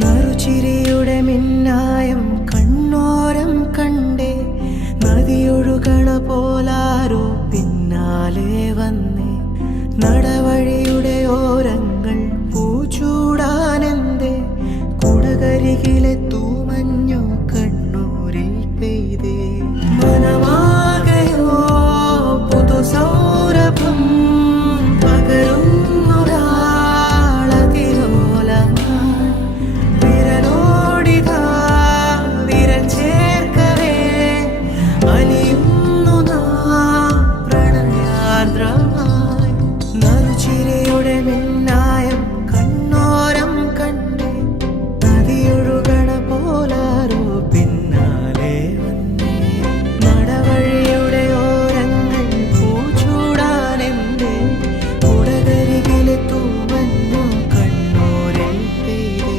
നറുചിരിയുടെ മിന്നായം കണ്ണോരം കണ്ടേ, നദിയൊഴുകണ പോലാരോ പിന്നാലെ വന്നേ. നടവഴിയുടെ ഓരങ്ങൾ പൂച്ചൂടാനെന്തേ, കുടകരികിലെ തൂമഞ്ഞോ കണ്ണൂരിൽ പെയ്തേ. മനമാകയോ പുതുസൗരഭം പകരുന്നൊരാളതിലോലമായി, വിരലോടിതാ വിരൽ ചേർക്കവേ അലിയുന്നു നാം പ്രണയാർദ്രമായി. നറുചിരിയുടെ മിന്നായം കണ്ണോരം കണ്ടേ, നദിയൊഴുകണ പോലാരോ പിന്നാലെ വന്നേ. നടവഴിയുടെ ഓരങ്ങൾ പൂച്ചൂടാനെന്തേ, കുടകരികിലെ തൂമഞ്ഞു കണ്ണൂരിൽ പെയ്തേ.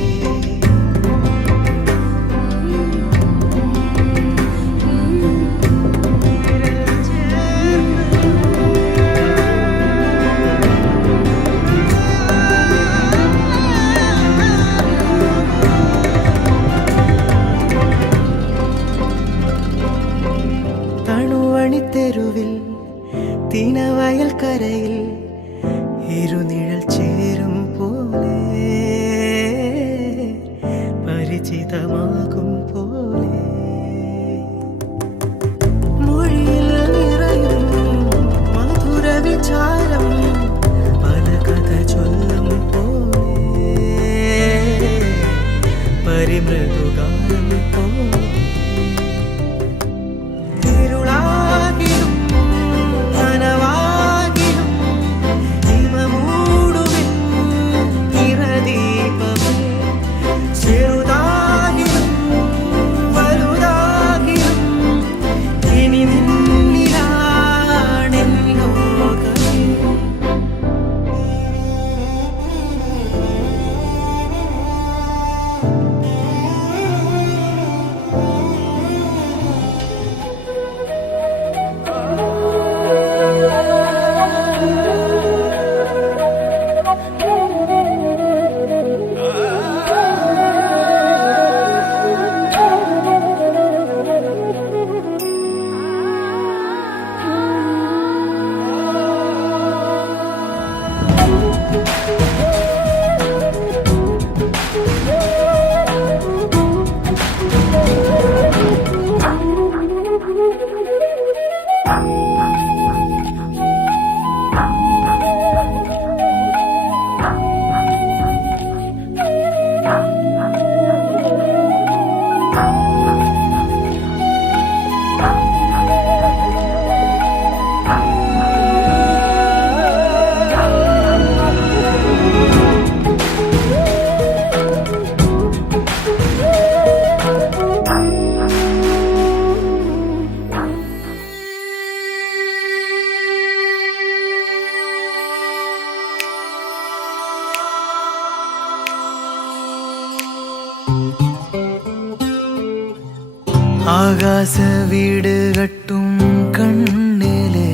തണുവണിത്തെരുവിൽ തിനവയൽ കരയിൽ ഇരുനിഴൽ ചേരും പോലെ, പരിചിതമാകും പോലെ, മൊഴിയിൽ നിറയും മധുര വിചാരം പല കഥ ചൊല്ലും പോലെ, പരിമൃദുഗാനം പോലെ. ഇരുളാകിലും നനവാകിലും ഹിമമൂടുവിൻ നിറദീപമേ, ചെറുതാകിലും വലുതാകിലും ഇനി നിന്നിലാണെൻ ലോകമേ. ആകാശ വീട് കട്ടും കണ്ണിലെ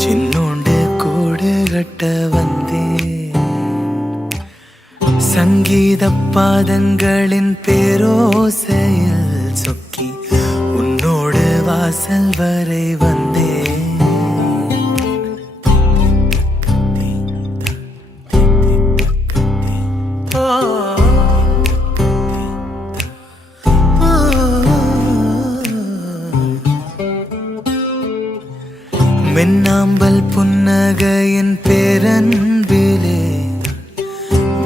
ചിന്നോണ്ട് കൂട് കട്ട വന്നേ. സംഗീത പാദങ്ങളിൻ പേരോസയിൽ சொக்கி உன்னோடு வாசல் வரை வந்தே. மின்னாம்பல் புன்னகையின் பேரன்பிலே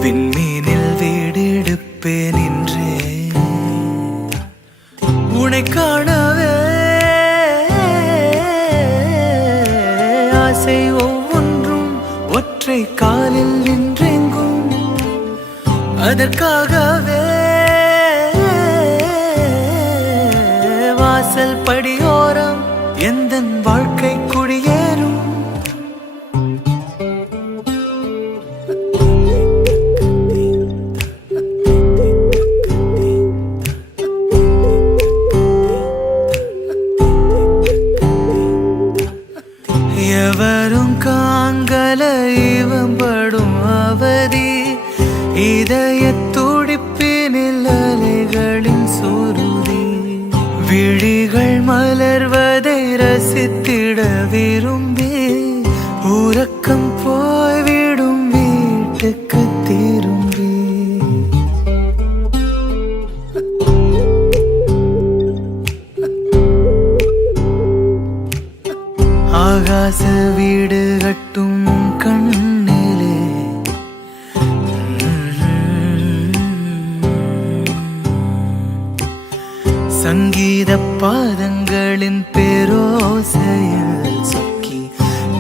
விண்மீனில் வீடெடுப்பேன் என்றே. உன்னை காணவே ஆசை ஒவ்வொன்றும் ஒற்றை காலில் நின்றெங்கும், அதற்காகவே வாசல் படியோரம் எந்தன் வாழ்க்கை குடியேறும். எவரும் காங்கல இவம்படும் அவதி இதயத்துடி விழிகள் மலர்வதை ரசித்திட விரும்பி உறக்கம் போய்விடும் வீட்டுக்கு திரும்பி ஆகாச வீடு கட்டும் கண்ணிலே சங்கீத பாதங்களின் பேரோசையில் சொக்கி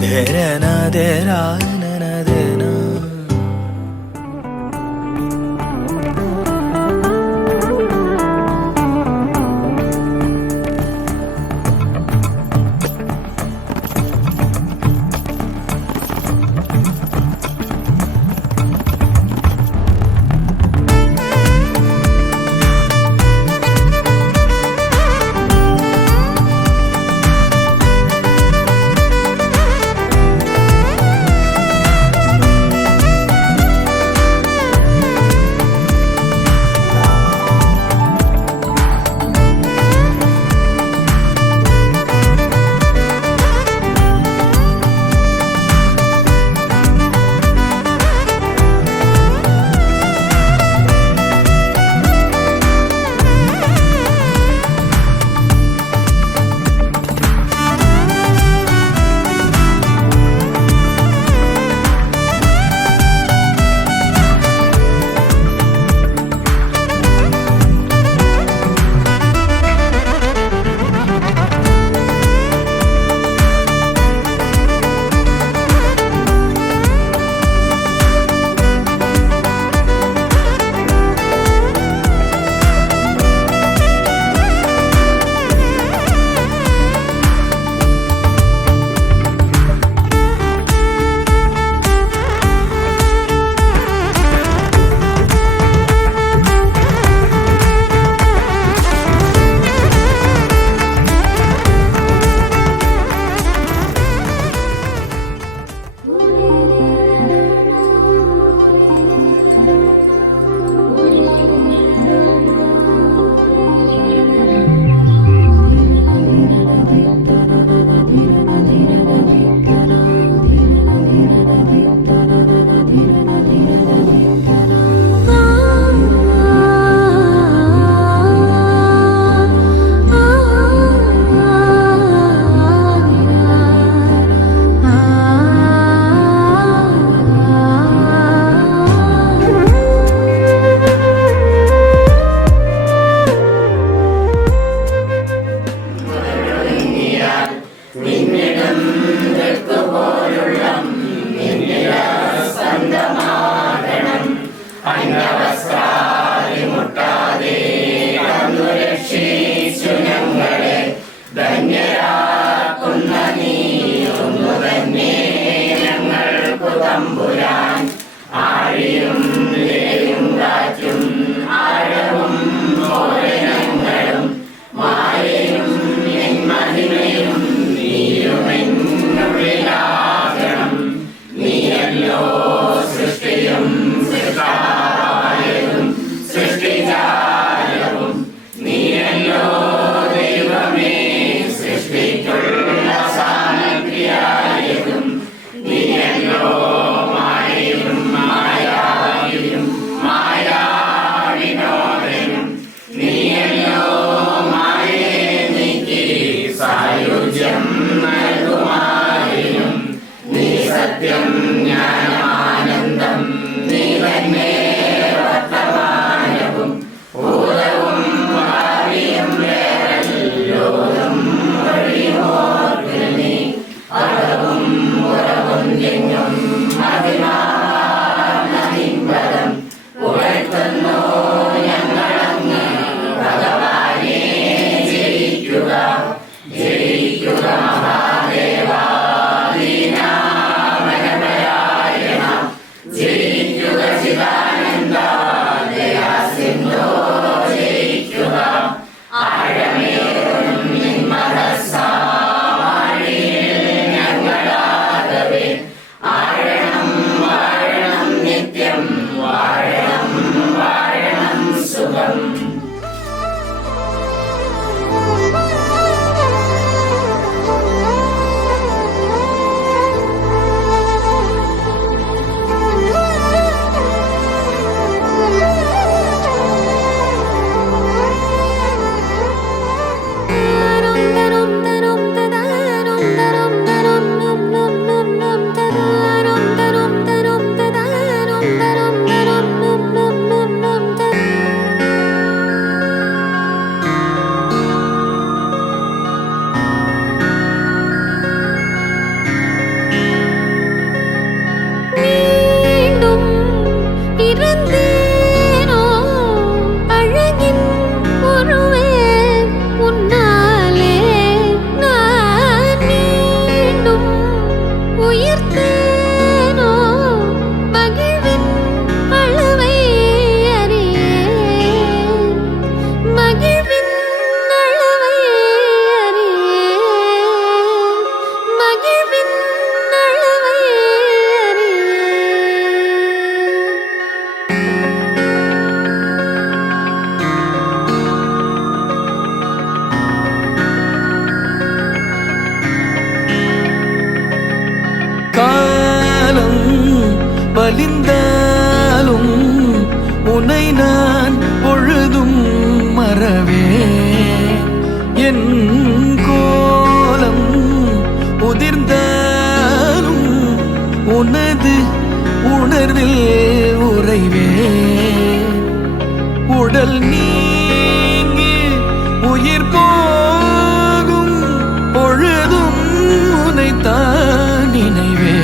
தேரனா தேரானதேனா நலிந்தாலும் உனை நான் பொழுதும் மறவே என் கோலம் உதிர்ந்தாலும் உனது உணர்வில் உறைவே உடல் நீங்கி உயிர் போகும் பொழுதும் உனைத்தான் நினைவே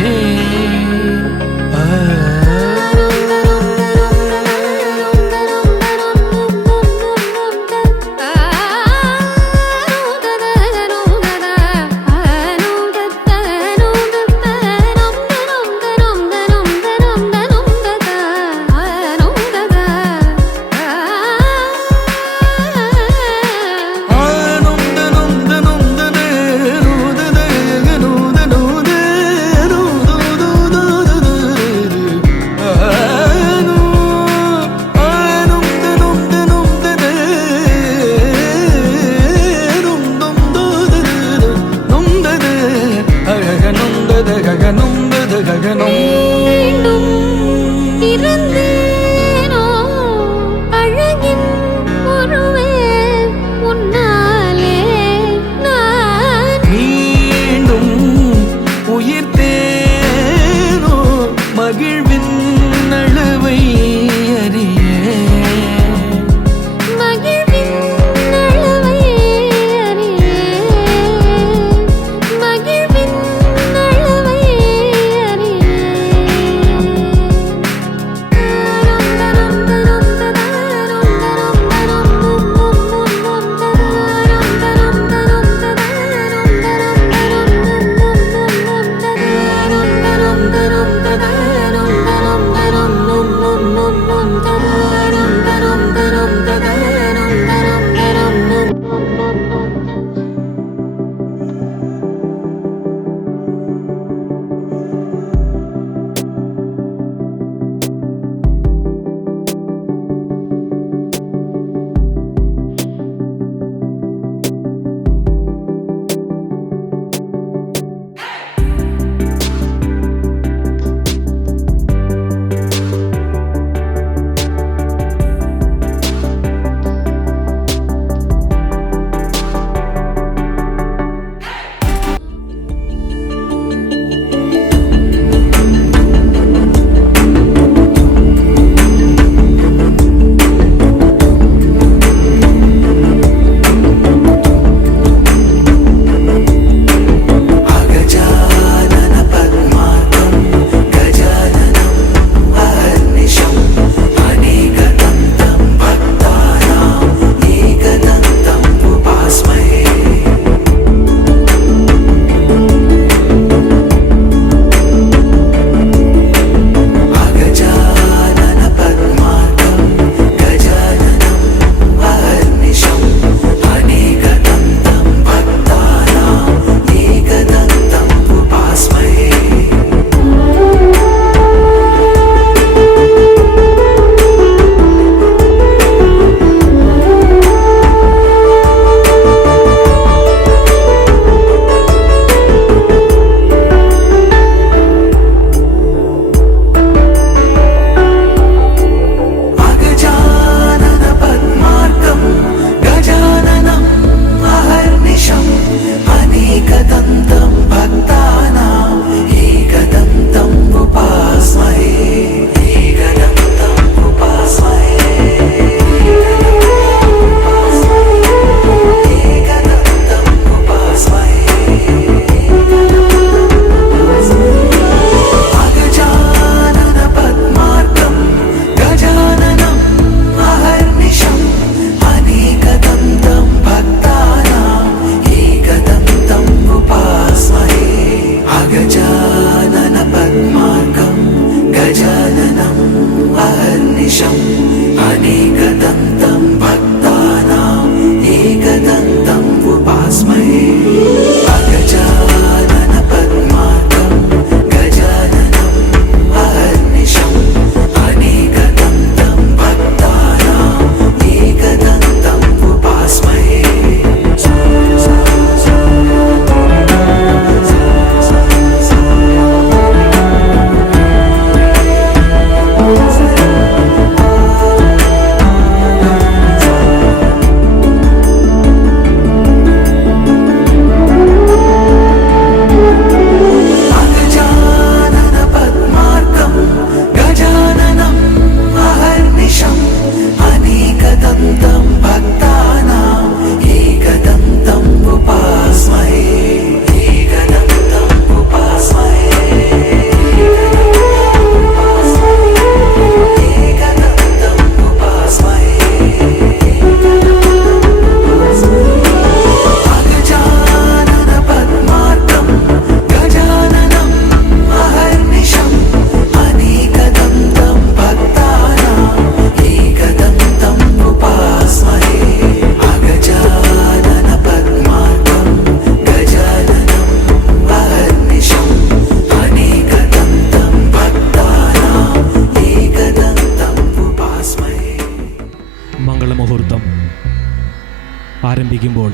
ആരംഭിക്കുമ്പോൾ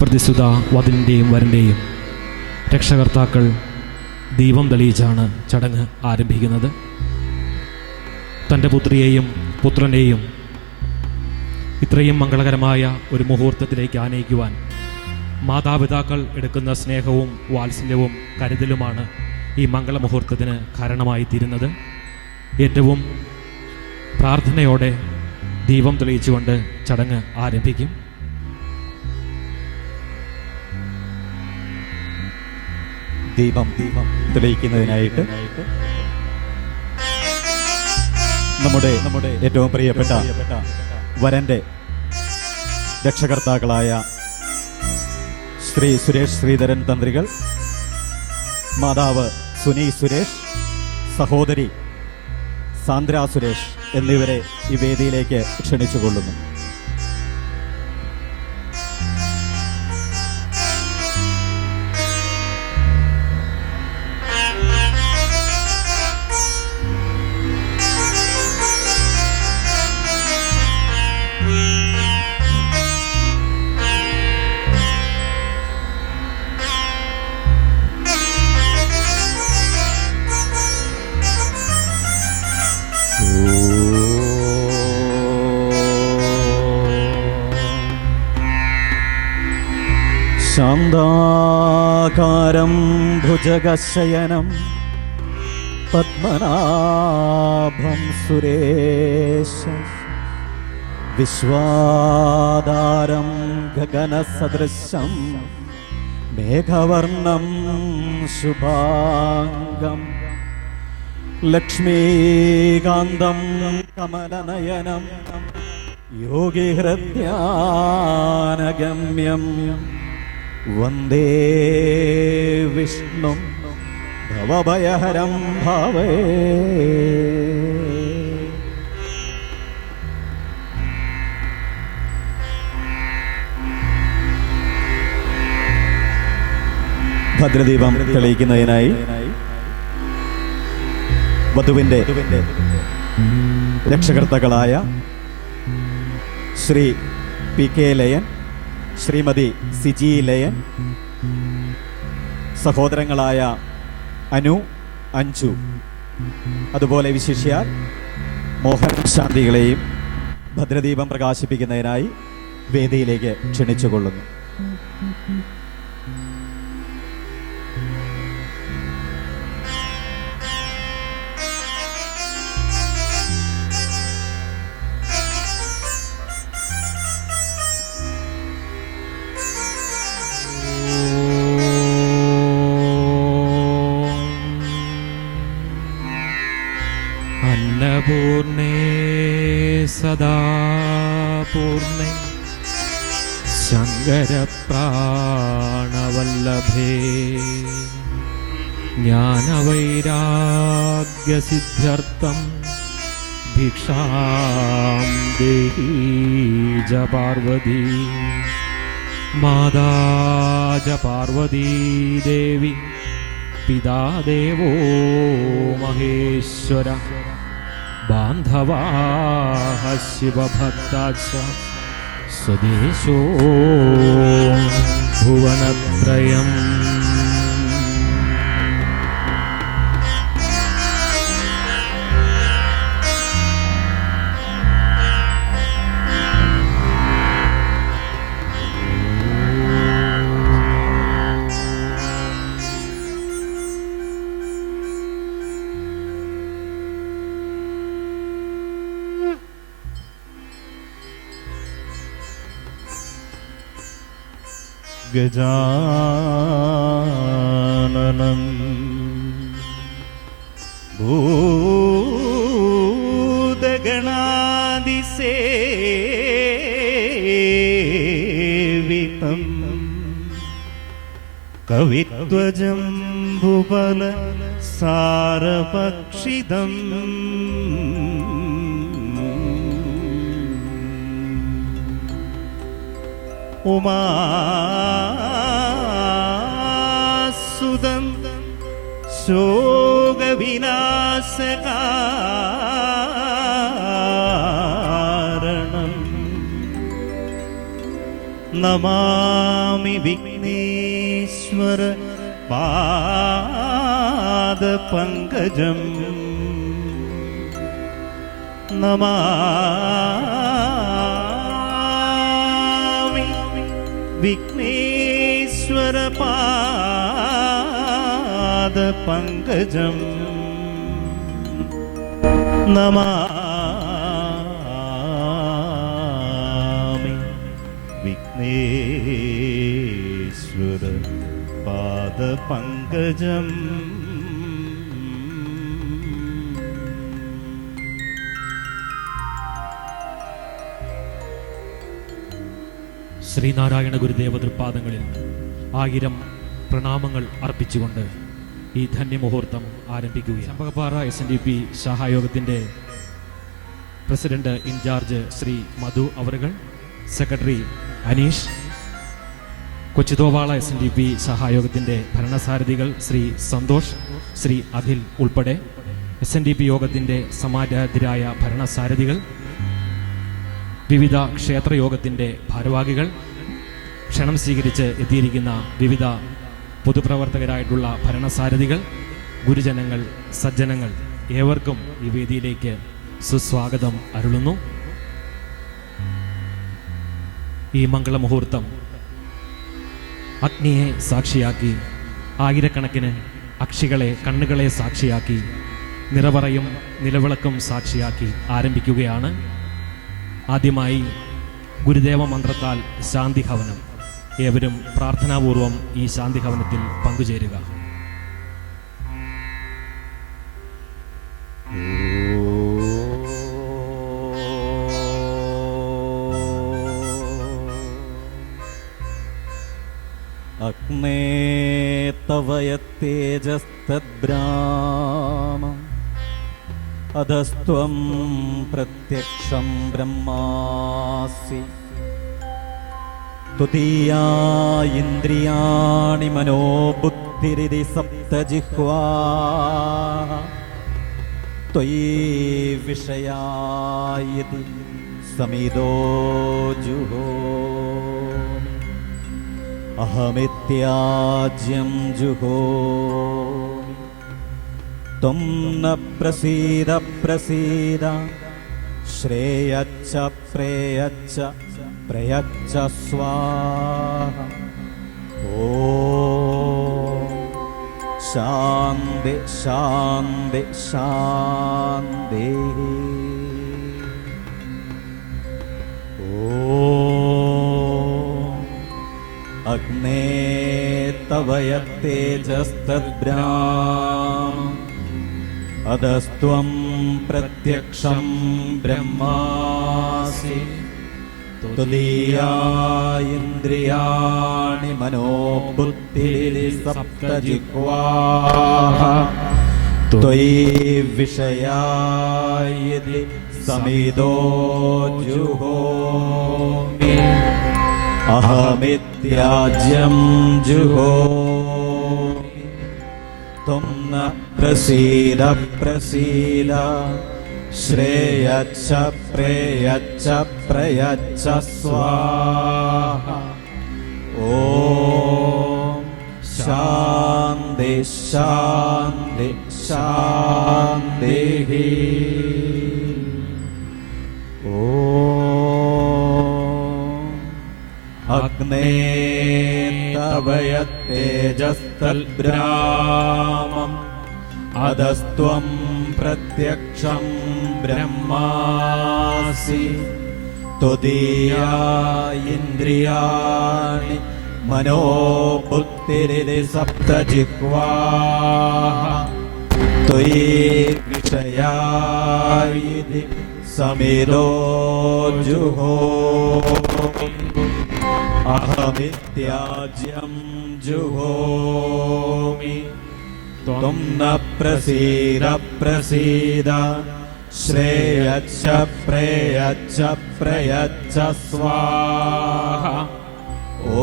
പ്രതിസുത വധുവിൻ്റെയും വരൻ്റെയും രക്ഷകർത്താക്കൾ ദീപം തെളിയിച്ചാണ് ചടങ്ങ് ആരംഭിക്കുന്നത്. തൻ്റെ പുത്രിയെയും പുത്രനെയും ഇത്രയും മംഗളകരമായ ഒരു മുഹൂർത്തത്തിലേക്ക് ആനയിക്കുവാൻ മാതാപിതാക്കൾ എടുക്കുന്ന സ്നേഹവും വാത്സല്യവും കരുതലുമാണ് ഈ മംഗളമുഹൂർത്തത്തിന് കാരണമായി തീരുന്നത്. ഏറ്റവും പ്രാർത്ഥനയോടെ ദീപം തെളിയിച്ചുകൊണ്ട് ചടങ്ങ് ആരംഭിക്കും. ദീപം തെളിയിക്കുന്നതിനായിട്ട് നമ്മുടെ ഏറ്റവും പ്രിയപ്പെട്ട വരന്റെ രക്ഷകർത്താക്കളായ ശ്രീ സുരേഷ് ശ്രീധരൻ തന്ത്രികൾ, മാതാവ് സുനി സുരേഷ്, സഹോദരി സാന്ദ്ര സുരേഷ് എന്നിവരെ ഈ വേദിയിലേക്ക് ക്ഷണിച്ചുകൊള്ളുന്നു. ശാന്താകാരം ഭുജഗശയനം പത്മനാഭം സുരേശ വിശ്വാധാരം ഗഗനസദൃശം മേഘവർണം ശുഭാംഗം ലക്ഷ്മീകാന്തം കമലനയനം യോഗിഹൃദ്യാനഗമ്യം വന്ദേ വിഷ്ണു ഭവഭയഹരം ഭാവേ. ഭദ്രദീപം തെളിയിക്കുന്നതിനായി വധുവിന്റെ രക്ഷകർത്താക്കളായ ശ്രീ പി കെ ലയൻ, ശ്രീമതി സിജി ലയൻ, സഹോദരങ്ങളായ അനു, അഞ്ജു, അതുപോലെ വിശിഷ്യാൽ മോഹൻ ശാന്തികളെയും ഭദ്രദീപം പ്രകാശിപ്പിക്കുന്നതിനായി വേദിയിലേക്ക് ക്ഷണിച്ചുകൊള്ളുന്നു. അന്നപൂർണേ സദാ പൂർണേ ശങ്കരപ്രാണവല്ലഭേ ജ്ഞാനവൈരാഗ്യസിദ്ധ്യർത്ഥം ഭിക്ഷാം ദേഹി ച പാർവതി മാതാ ച പാർവതി ദേവി പിതാ ദേവോ മഹേശ്വര ബാന്ധവാഃ ശിവഭക്താശ്ച സ്വദേശോ ഭുവനത്രയം. ഗജാനനം ഭൂതഗണാദിസേവിതം കവിത്വജം ഭുവന സാരപക്ഷിതം ഉമാസുതം ശോകവിനാശകാരണം നമാമി വിഘ്നേശ്വര പാദപങ്കജം നമാമി വിഘ്നേശ്വര പാദപങ്കജം നമാമി വിഘ്നേശ്വര പാദപങ്കജം. ശ്രീനാരായണ ഗുരുദേവ തൃപ്പാദങ്ങളിൽ 1000 പ്രണാമങ്ങൾ അർപ്പിച്ചുകൊണ്ട് ഈ ധന്യമുഹൂർത്തം ആരംഭിക്കുകയാണ്. Champakappara SNDP സഹായോഗത്തിൻ്റെ president in charge Shri മധു അവറുകൾ, സെക്രട്ടറി അനീഷ്, കൊച്ചുതോവാള SNDP സഹായോഗത്തിൻ്റെ ഭരണസാരഥികൾ ശ്രീ സന്തോഷ്, ശ്രീ അഖിൽ ഉൾപ്പെടെ SNDP യോഗത്തിൻ്റെ സമാരാധ്യരായ ഭരണസാരഥികൾ, വിവിധ ക്ഷേത്രയോഗത്തിൻ്റെ ഭാരവാഹികൾ, ക്ഷണം സ്വീകരിച്ച് എത്തിയിരിക്കുന്ന വിവിധ പൊതുപ്രവർത്തകരായിട്ടുള്ള ഭരണസാരഥികൾ, ഗുരുജനങ്ങൾ, സജ്ജനങ്ങൾ, ഏവർക്കും ഈ വേദിയിലേക്ക് സുസ്വാഗതം അരുളുന്നു. ഈ മംഗളമുഹൂർത്തം അഗ്നിയെ സാക്ഷിയാക്കി, ആയിരക്കണക്കിന് അക്ഷികളെ, കണ്ണുകളെ സാക്ഷിയാക്കി, നിറവറയും നിലവിളക്കും സാക്ഷിയാക്കി ആരംഭിക്കുകയാണ്. ആദ്യമായി ഗുരുദേവ മന്ത്രത്താൽ ശാന്തിഹവനം. ഏവരും പ്രാർത്ഥനാപൂർവം ഈ ശാന്തിഹവനത്തിൽ പങ്കുചേരുക. അഗ്നേ തവയത്തേജസ്തദ്ബ്രാമം അധസ്ത്വം പ്രത്യക്ഷം ബ്രഹ്മാസി തുതീയാ ഇന്ദ്രിയാണി മനോബുദ്ധിരിതി സപ്തജിഹ്വാ ത്വയി വിഷയായതി സമിതോ ജുഹോമി അഹമിത്യാജ്യം ജുഹോമി ത്വം ന പ്രസീദ പ്രസീദ ശ്രേയച്ഛ പ്രേയച്ഛ പ്രയച്ഛ സ്വാഹ. ഓം ശാന്തി ശാന്തി ശാന്തി. ഓം അഗ്നേ തവയത്തേജസ്തദ്ബ്രാമം അധസ്ത്വം പ്രത്യക്ഷം ബ്രഹ്മാസി തുതീയാ ഇന്ദ്രിയാണി മനോബുദ്ധിരിതി സപ്തജിഹ്വാ ത്വയി വിഷയായതി സമിതോ ജുഹോമി അഹമിത്യാജ്യം ജുഹോമി ത്വം ന പ്രസീദ പ്രസീദ ശ്രേയച്ഛ പ്രേയച്ഛ പ്രയച്ഛ സ്വാഹ. ഓം ശാന്തി ശാന്തി ശാന്തി. ഓം അഗ്നേ തവയത്തേജസ്തദ്ബ്രാമം അധസ്ത്വം പ്രത്യക്ഷം ബ്രഹ്മാസി തുതീയാ ഇന്ദ്രിയാണി മനോബുദ്ധിരിതി സപ്തജിഹ്വാ ത്വയി വിഷയായതി സമിതോ ജുഹോമി അഹമിത്യാജ്യം ജുഹോമി ത്വം ന പ്രസീദ പ്രസീദ ശ്രേയച്ഛ പ്രേയച്ഛ പ്രയച്ഛ സ്വാഹ.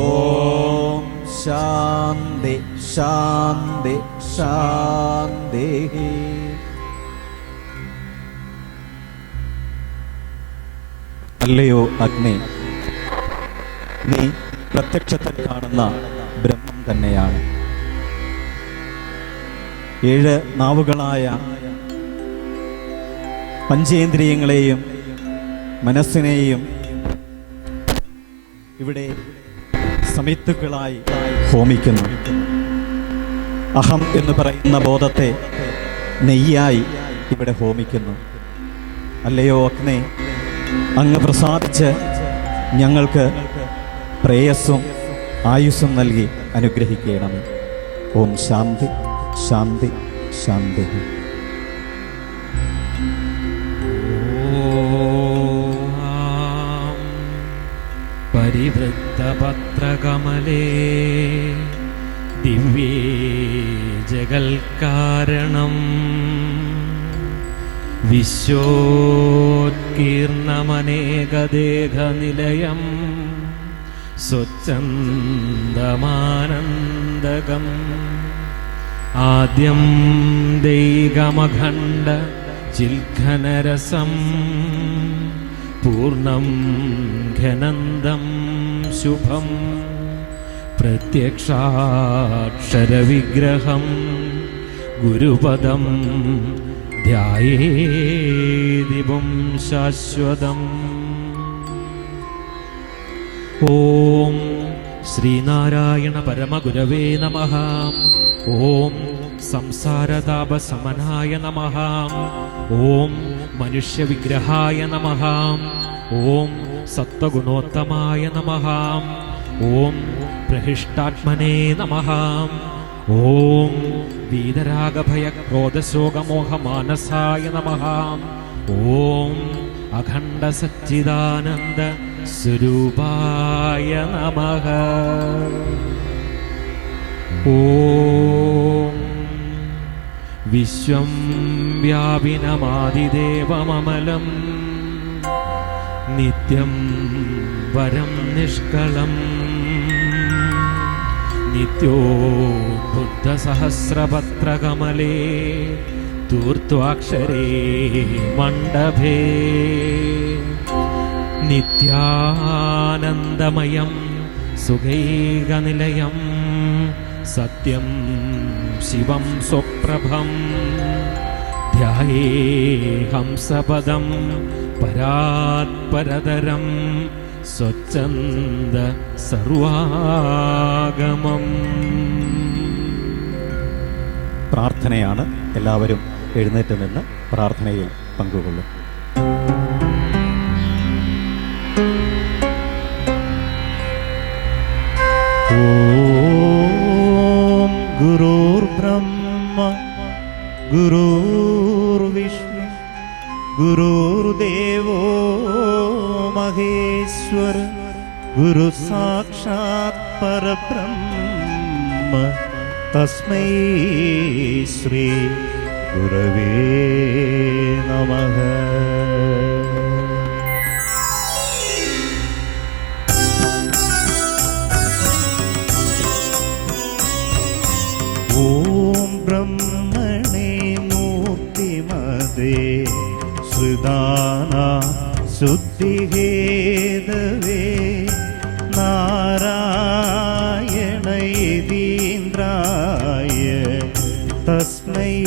ഓം ശാന്തി ശാന്തി ശാന്തി. അല്ലയോ അഗ്നി, നീ പ്രത്യക്ഷത്തിൽ കാണുന്ന ബ്രഹ്മം തന്നെയാണ്. 7 നാവുകളായ പഞ്ചേന്ദ്രിയങ്ങളെയും മനസ്സിനെയും ഇവിടെ സമിത്തുക്കളായി ഹോമിക്കുന്നു. അഹം എന്ന് പറയുന്ന ബോധത്തെ നെയ്യായി ഇവിടെ ഹോമിക്കുന്നു. അല്ലയോ അഗ്നേ, അങ്ങ് പ്രസാദിച്ച് ഞങ്ങൾക്ക് പ്രേയസ്സും ആയുസ്സും നൽകി അനുഗ്രഹിക്കണമേ. ഓം ശാന്തി ശാന്തി ശാന്തി. പരിവൃത്തപത്രകമലേ ദിവ്യേ ജഗൽക്കാരണം വിശ്വോത്കീർണമനേകദേഹനിലയം സ്വച്ഛന്ദമാനന്ദകം ആദ്യം ദൈകമഖണ്ഡ ചിൽഘനരസം പൂർണ്ണം ഘനന്തം ശുഭം പ്രത്യക്ഷാക്ഷരവിഗ്രഹം ഗുരുപദം ധ്യായേദിവം ശാശ്വതം. ഓം ശ്രീനാരായണ പരമഗുരവേ നമഃ. ഓം സംസാരതാപശമനായ നമഃ. ഓം മനുഷ്യവിഗ്രഹായ നമഃ. ഓം സത്വഗുണോത്തമായ നമഃ. ഓം പ്രഹിഷ്ടാത്മനേ നമഃ. ഓം വീതരാഗഭയക്രോധശോകമോഹമാനസായ നമഃ. ഓം അഖണ്ഡസച്ചിദാനന്ദ സ്വരൂപായ നമഃ. ഓം വിശ്വം വ്യാപിനമാദിദേവമമലം നിത്യം വരം നിഷ്കളം നിത്യോദ്ബുദ്ധസഹസ്രപത്രകമലേ ധൂർത്വാക്ഷരേ മണ്ഡഭേ നിത്യാനന്ദമയം സുഖൈകനിലയം സത്യം ശിവം സ്വപ്രഭം ധ്യായേഹംസപദം പരാത്പരതരം സ്വച്ഛന്ദ സർവാഗമം. പ്രാർത്ഥനയാണ്. എല്ലാവരും എഴുന്നേറ്റ് നിന്ന് പ്രാർത്ഥനയിൽ പങ്കുകൊള്ളും. ഓം ഗുരുർബ്രഹ്മ ഗുരുർവിഷ്ണു ഗുരുർദേവോ മഹേശ്വര ഗുരു സാക്ഷാത് പരബ്രഹ്മ തസ്മൈ ശ്രീ ഗുരവേ നമഃ. ഓം ബ്രഹ്മണേ മൂർത്തിമതേ സുദാന ശുദ്ധിഹേതവേ നാരായണയതീന്ദ്രായ തസ്മൈ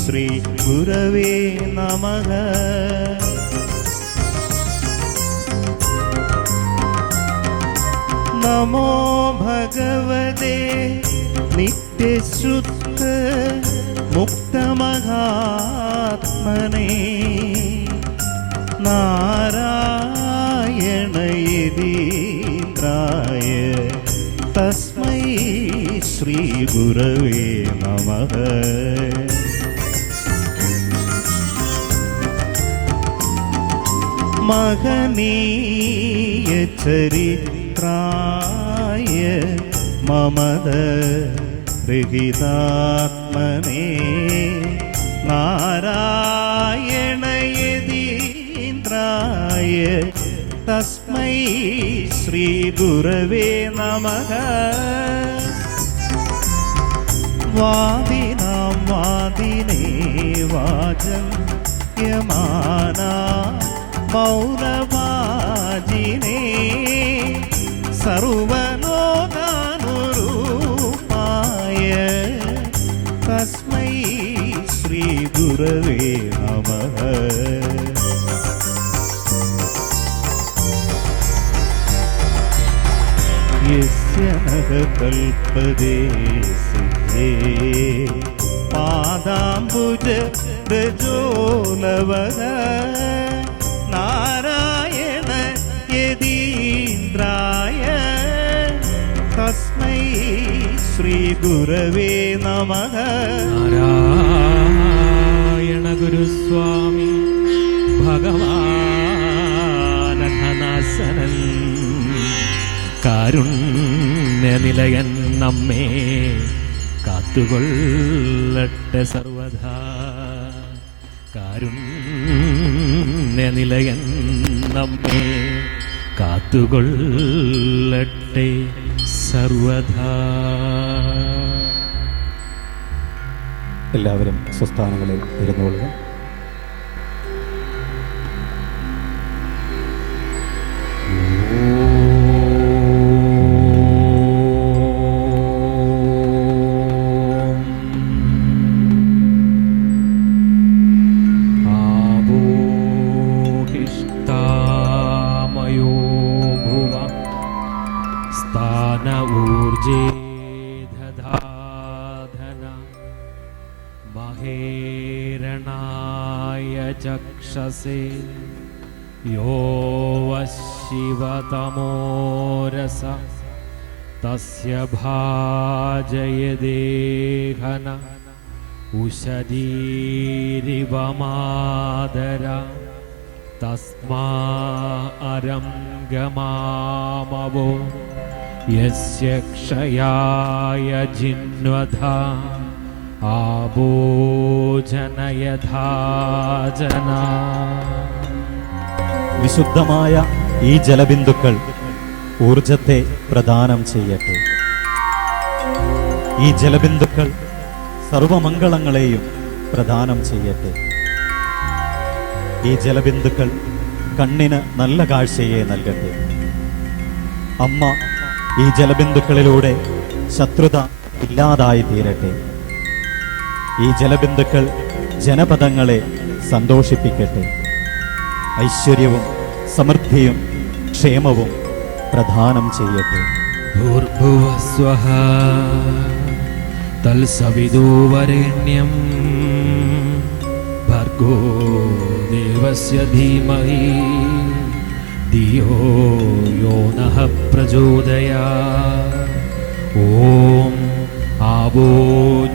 ശ്രീ ഗുരവേ നമഃ. നമോ ഭഗവതേ നിത്യശുദ്ധ മുക്തമഹാത്മനേ നാരായണയതീന്ദ്രായ തസ്മൈ ശ്രീ ഗുരവേ നമഃ. മഹനീയ ചരിത്രായ മമത രഹിതാത്മനേ നാരായണയതീന്ദ്രായ തസ്മൈ ശ്രീ ഗുരവേ നമഃ. വാദിനാം വാദിനേ വാചം യമാന മൗനവാജിനേ സർവ ഗുരവേ നമഃ. യസ്യ നഃ കൽപതേ സിദ്ധേ പാദാംബുജ പ്രജോലവഃ നാരായണ യതീന്ദ്രായ തസ്മൈ ശ്രീ ഗുരവേ നമഃ. നാരായണ ഗുരുസ്വാമി ഭഗവാനഘനാസനൻ കാരുണ്യനിലയൻ നമ്മെ കാത്തുകൊള്ളട്ടെ സർവദാ. കാരുണ്യനിലയൻ നമ്മെ കാത്തുകൊള്ളട്ടെ സർവദാ. എല്ലാവരും സ്വസ്ഥാനങ്ങളിൽ ഇരുന്നുകൊള്ളുക. ആവോഹിഷ്ഠാമയോ ഭുവ സ്ഥാന ഊർജേ ദധാധന മഹേരണായ ചക്ഷസേ യോ ശിവതമോരസ തസ്യ ഭാജയദേഹന ഉശരീരിവ മാതര തസ്മാ അരം ഗമാമവോ യസ്യ ക്ഷയായ ജിന്വധ ആബോജനയഥാജന. വിശുദ്ധമായ ഈ ജലബിന്ദുക്കൾ ഊർജത്തെ പ്രദാനം ചെയ്യട്ടെ. ഈ ജലബിന്ദുക്കൾ സർവമംഗളങ്ങളെയും പ്രദാനം ചെയ്യട്ടെ. ഈ ജലബിന്ദുക്കൾ കണ്ണിന് നല്ല കാഴ്ചയെ നൽകട്ടെ. അമ്മ ഈ ജലബിന്ദുക്കളിലൂടെ ശത്രുത ഇല്ലാതായി തീരട്ടെ. ഈ ജലബിന്ദുക്കൾ ജനപദങ്ങളെ സന്തോഷിപ്പിക്കട്ടെ. ഐശ്വര്യവും സമൃദ്ധിയും ക്ഷേമവും പ്രദാനം ചെയ്യട്ടെ. ഭൂർഭുവസ്വഃ തൽസവിതുർവരേണ്യം ഭർഗോ ദേവസ്യ ധീമഹി ധിയോ യോ നഃ പ്രചോദയാത്. ഓം ആവോ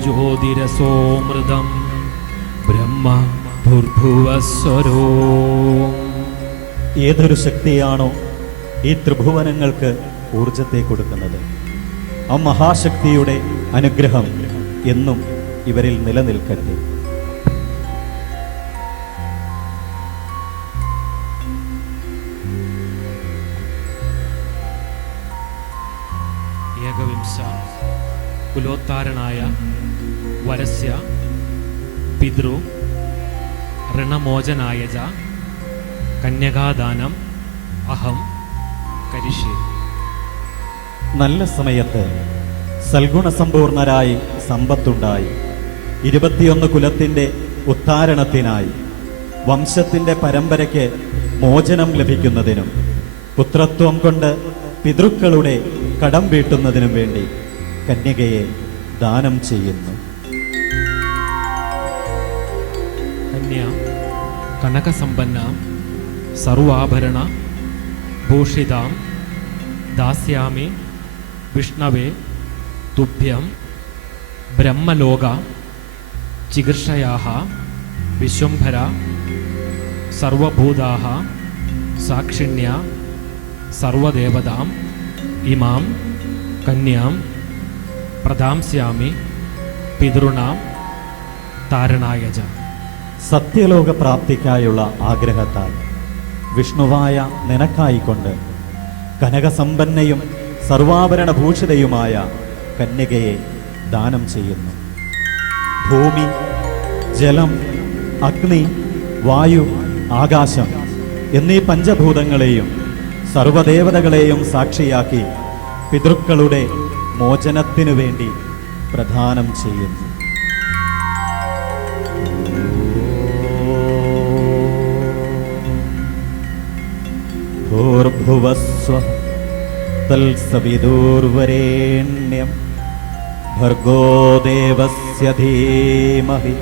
ജ്യോതിരസോമൃതം ബ്രഹ്മ ഭൂർഭുവസ്വരോ. ഏതൊരു ശക്തിയാണോ ഈ ത്രിഭുവനങ്ങൾക്ക് ഊർജത്തെ കൊടുക്കുന്നത്, ആ മഹാശക്തിയുടെ അനുഗ്രഹം എന്നും ഇവരിൽ നിലനിൽക്കട്ടെ. ഏകവിംശ കുലോത്താരണായ വരസ്യ പിതൃ ഋണമോചനായ ച കന്യകാദാനം അഹം കരിഷ്യേ. നല്ല സമയത്ത് സൽഗുണസമ്പൂർണരായി സമ്പത്തുണ്ടായി 21 കുലത്തിൻ്റെ ഉദ്ധാരണത്തിനായി വംശത്തിൻ്റെ പരമ്പരയ്ക്ക് മോചനം ലഭിക്കുന്നതിനും പുത്രത്വം കൊണ്ട് പിതൃക്കളുടെ കടം വീട്ടുന്നതിനും വേണ്ടി കന്യകയെ ദാനം ചെയ്യുന്നു. കന്യ കനകസമ്പന്ന സർവാഭരണ ഭൂഷിതാം ദാസ്യാമി വിഷ്ണവേ തുഭ്യം ബ്രഹ്മലോക ചികിത്സയാഃ വിശ്വംഭര സർവഭൂതാഃ സാക്ഷിണ്യ സർവദേവതാം ഇമാം കന്യാം പ്രദാംസ്യാമി പിതൃണാം താരണായ ച. സത്യലോക പ്രാപ്തിക്കായുള്ള ആഗ്രഹത്താൽ വിഷ്ണുവായ നിനക്കായിക്കൊണ്ട് കനകസമ്പന്നയും സർവാഭരണഭൂഷിതയുമായ കന്യകയെ ദാനം ചെയ്യുന്നു. ഭൂമി, ജലം, അഗ്നി, വായു, ആകാശം എന്നീ പഞ്ചഭൂതങ്ങളെയും സർവദേവതകളെയും സാക്ഷിയാക്കി പിതൃക്കളുടെ മോചനത്തിനു വേണ്ടി പ്രദാനം ചെയ്യുന്നു. ഭൂർഭുവസ്വഃ തൽസവിതുർവരേണ്യം ഭർഗോ ദേവസ്യ ധീമഹി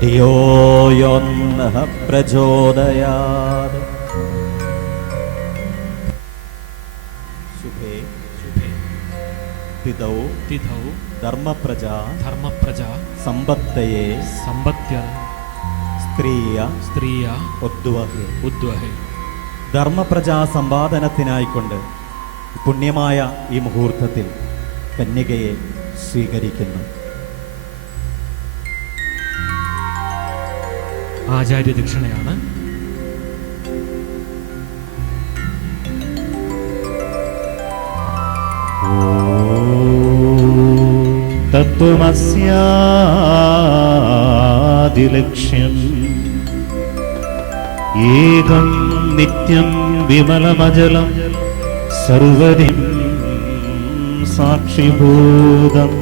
ധിയോ യോ നഃ പ്രചോദയാത്. ശുഭേ തിഥൗ തിഥൗ ധർമ്മപ്രജാ ധർമ്മപ്രജാ സമ്പത്തയേ സമ്പത്യ സ്ത്രീയ സ്ത്രീയ ഉദ്വഹേ. ഉദ്വഹേ. ധർമ്മപ്രജാ സമ്പാദനത്തിനായിക്കൊണ്ട് പുണ്യമായ ഈ മുഹൂർത്തത്തിൽ കന്യകയെ സ്വീകരിക്കുന്നു. ആചാര്യ ദക്ഷിണയാണ്. തത്വമസ്യാദിലക്ഷ്യം ഏകം നിത്യം വിമലമജലം സർവരിം സാക്ഷിഭൂതം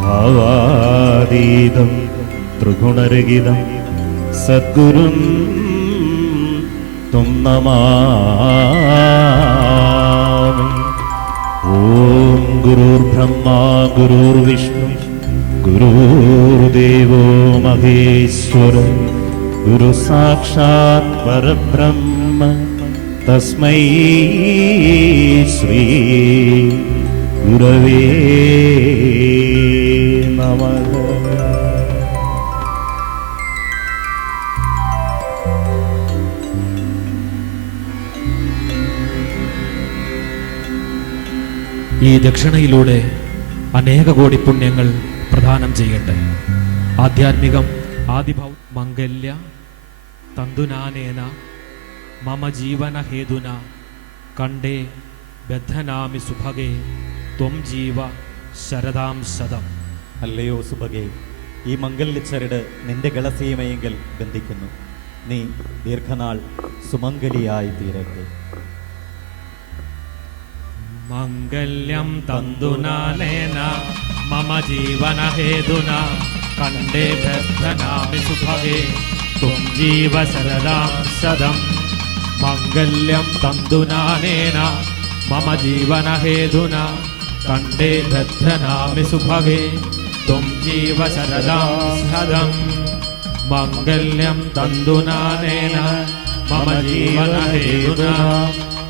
ഭാവാതീതം ത്രിഗുണരഹിതം സദ്ഗുരും ത്വം നമാമി. ഓം ഗുരുർബ്രഹ്മാ ഗുരുർവിഷ്ണു ഗുരുദേവോ മഹേശ്വരോ ഗുരു സാക്ഷാത് പരബ്രഹ്മ തസ്മൈ ശ്രീ ഗുരവേ നമഃ. ഈ ദക്ഷിണയിലൂടെ അനേക കോടി പുണ്യങ്ങൾ പ്രദാനം ചെയ്യട്ടെ. ആധ്യാത്മികം ആദിഭൗ മംഗല്യ തന്തുനാനേന മമ ജീവന ഹേതുന കണ്ടേ ബദ്ധനാമി സുഭഗേ ത്വം ജീവ ശരദാം ശതം. അല്ലയോ സുഭഗേ, ഈ മംഗല്യച്ചരട് നിന്റെ ഗളസീമയെങ്കിൽ ബന്ധിക്കുന്നു. നീ ദീർഘനാൾ സുമംഗലിയായി തീരട്ടെ. മംഗല്യം തന്തുനാനേന മമ ജീവന ഹേതുന കണ്ടേ ബദ്ധനാമി സുഭഗേ ത്വം ജീവ ശരദാം ശതം. മംഗല്യം തന്തുനാനേന മമ ജീവന ഹേതുന കണ്ടേ ബദ്ധനാമി സുഭഗേ ത്വം ജീവ ശരദാം ശതം. മംഗല്യം തന്തുനാനേന മമ ജീവന ഹേതുന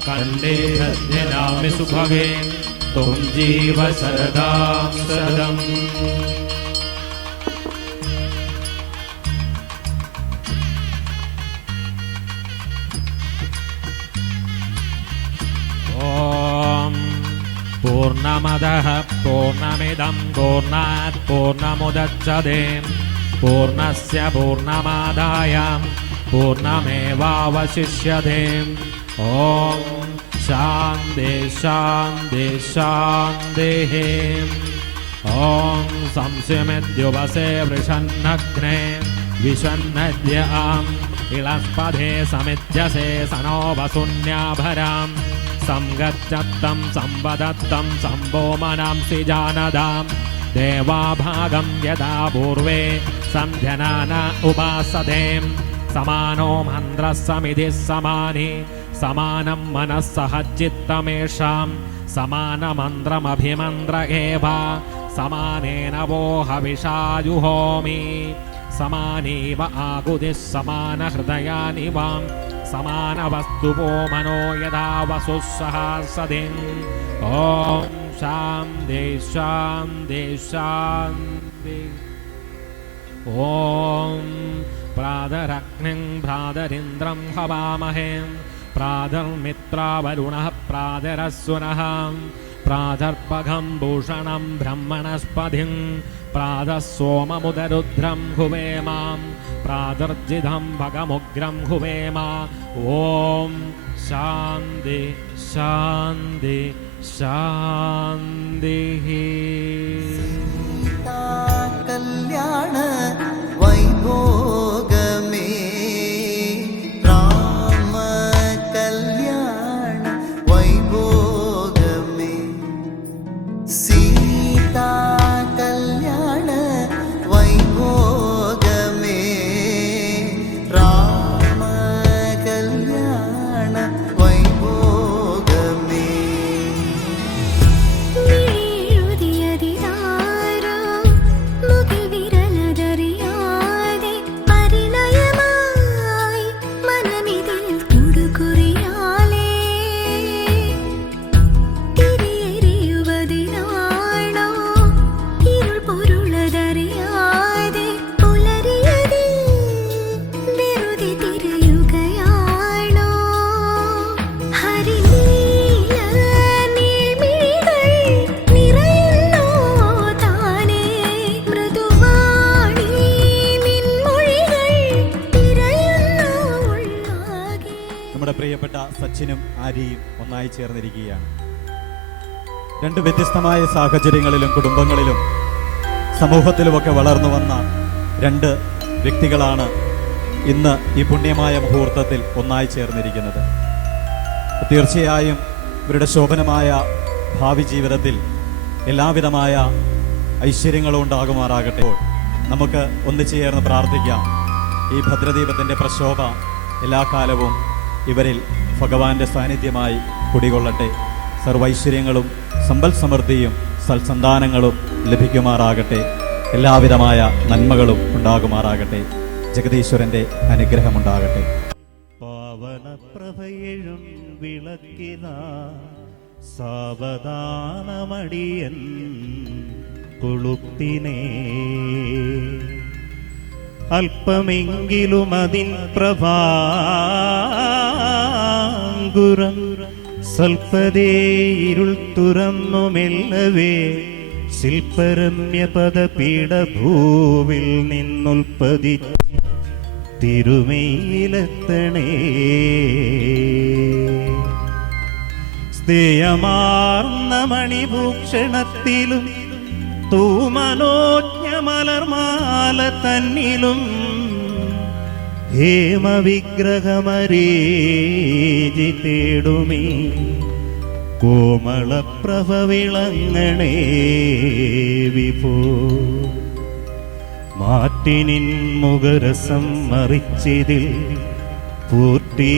കണ്ടേ ബദ്ധനാമി സുഭഗേ ത്വം ജീവ ശരദാം ശതം. ഓം പൂർണ്ണമദഃ പൂർണ്ണമിദം പൂർണ്ണാത് പൂർണ്ണമുദച്യതേ പൂർണ്ണസ്യ പൂർണ്ണമാദായ പൂർണ്ണമേവാവശിഷ്യതേ. ഓം ശാന്തി ശാന്തി ശാന്തിഃ. ഓം സംശയമെദ്യുപസേ വൃഷന്നഗ്നേ വിഷന്നദ്യാം ഇളസ്പദേ സമിത്യസേ സനോപശൂന്യാഭരാം സംഗച്ഛത്തം സംവദത്തം സംഭോമനാംസി ജാനതാം ദേവാഭാഗം യഥാ പൂർവേ സന്ധ്യനാന ഉപാസതേ. സമാനോ മന്ത്രഃ സമിതിഃ സമാനി സമാനം മനസ്സഹ ചിത്തമേഷാം സമാനമന്ത്രമഭിമന്ത്ര ഏവ സമാനേന വോ ഹവിഷായുഹോമി. സമാനീവ ആകുതിഃ സമാനഹൃദയാനിവാം സമാനവസ്തുവോ മനോ യഥാ വസുഃ സഹസ്രദിൻ. ഓം ശാന്തി ശാന്തി ശാന്തി. ഓം പ്രാതരഗ്നിം ഭ്രാതരിന്ദ്രം ഹവാമഹേ പ്രാതർമിത്രാവരുണഃ പ്രാതരസ്സുനഃ പ്രാതർപഘം ഭൂഷണം ബ്രഹ്മണസ്പതിം പ്രാതഃ സോമമുദരുദ്രം ഹുവേമ പ്രാതർജിതം ഭഗമുഗ്രം ഹുവേമ. ഓം ശാന്തി ശാന്തി ശാന്തി. കല്യാണ വൈഭോഗമേ രാമ കല്യാണ വൈഭോഗമേ സീതാ കല്യാണ വൈഭോഗമേ രാമ കല്യാണ വൈഭോഗമേ പ്രിയപ്പെട്ട സച്ചിനും ആര്യയും ഒന്നായി ചേർന്നിരിക്കുകയാണ്. രണ്ട് വ്യത്യസ്തമായ സാഹചര്യങ്ങളിലും കുടുംബങ്ങളിലും സമൂഹത്തിലുമൊക്കെ വളർന്നു വന്ന രണ്ട് വ്യക്തികളാണ് ഇന്ന് ഈ പുണ്യമായ മുഹൂർത്തത്തിൽ ഒന്നായി ചേർന്നിരിക്കുന്നത്. തീർച്ചയായും ഇവരുടെ ശോഭനമായ ഭാവി ജീവിതത്തിൽ എല്ലാവിധമായ ഐശ്വര്യങ്ങളും ഉണ്ടാകുമാറാകട്ടെ. നമുക്ക് ഒന്നിച്ചു ചേർന്ന് പ്രാർത്ഥിക്കാം. ഈ ഭദ്രദീപത്തിൻ്റെ പ്രശോഭ എല്ലാ കാലവും ഇവരിൽ ഭഗവാന്റെ സാന്നിധ്യമായി കുടികൊള്ളട്ടെ. സർവൈശ്വര്യങ്ങളും സമ്പൽ സമൃദ്ധിയും സൽസന്താനങ്ങളും ലഭിക്കുമാറാകട്ടെ. എല്ലാവിധമായ നന്മകളും ഉണ്ടാകുമാറാകട്ടെ. ജഗദീശ്വരൻ്റെ അനുഗ്രഹമുണ്ടാകട്ടെ. പാവനപ്രഭയെഴും വിളക്കിന സാവധാനമടിയൻ കൊളുത്തിനേ അല്പമെങ്കിലും അതിൻ പ്രഭാങ്കുരം സ്വൽപ്പതേ ഇരുൾ തുറന്നു മെല്ലവേ ശില്പരമ്യ പദപീഠഭൂവിൽ നിന്നുൽപ്പതി തിരുമയിലെത്തണേ. സ്നേഹമാർന്ന മണിഭൂഷണത്തിലും തൂമനോജ്ഞ മലർമാല തന്നിലും ഹേമവിഗ്രഹമരേജി തേടുമേ കോമളപ്രഭ വിളങ്ങണേ വിഭോ. മാറ്റിനിൻ മുഖരസം മറിച്ചിതിൽ പൂർത്തിധൂമരേഖകൾ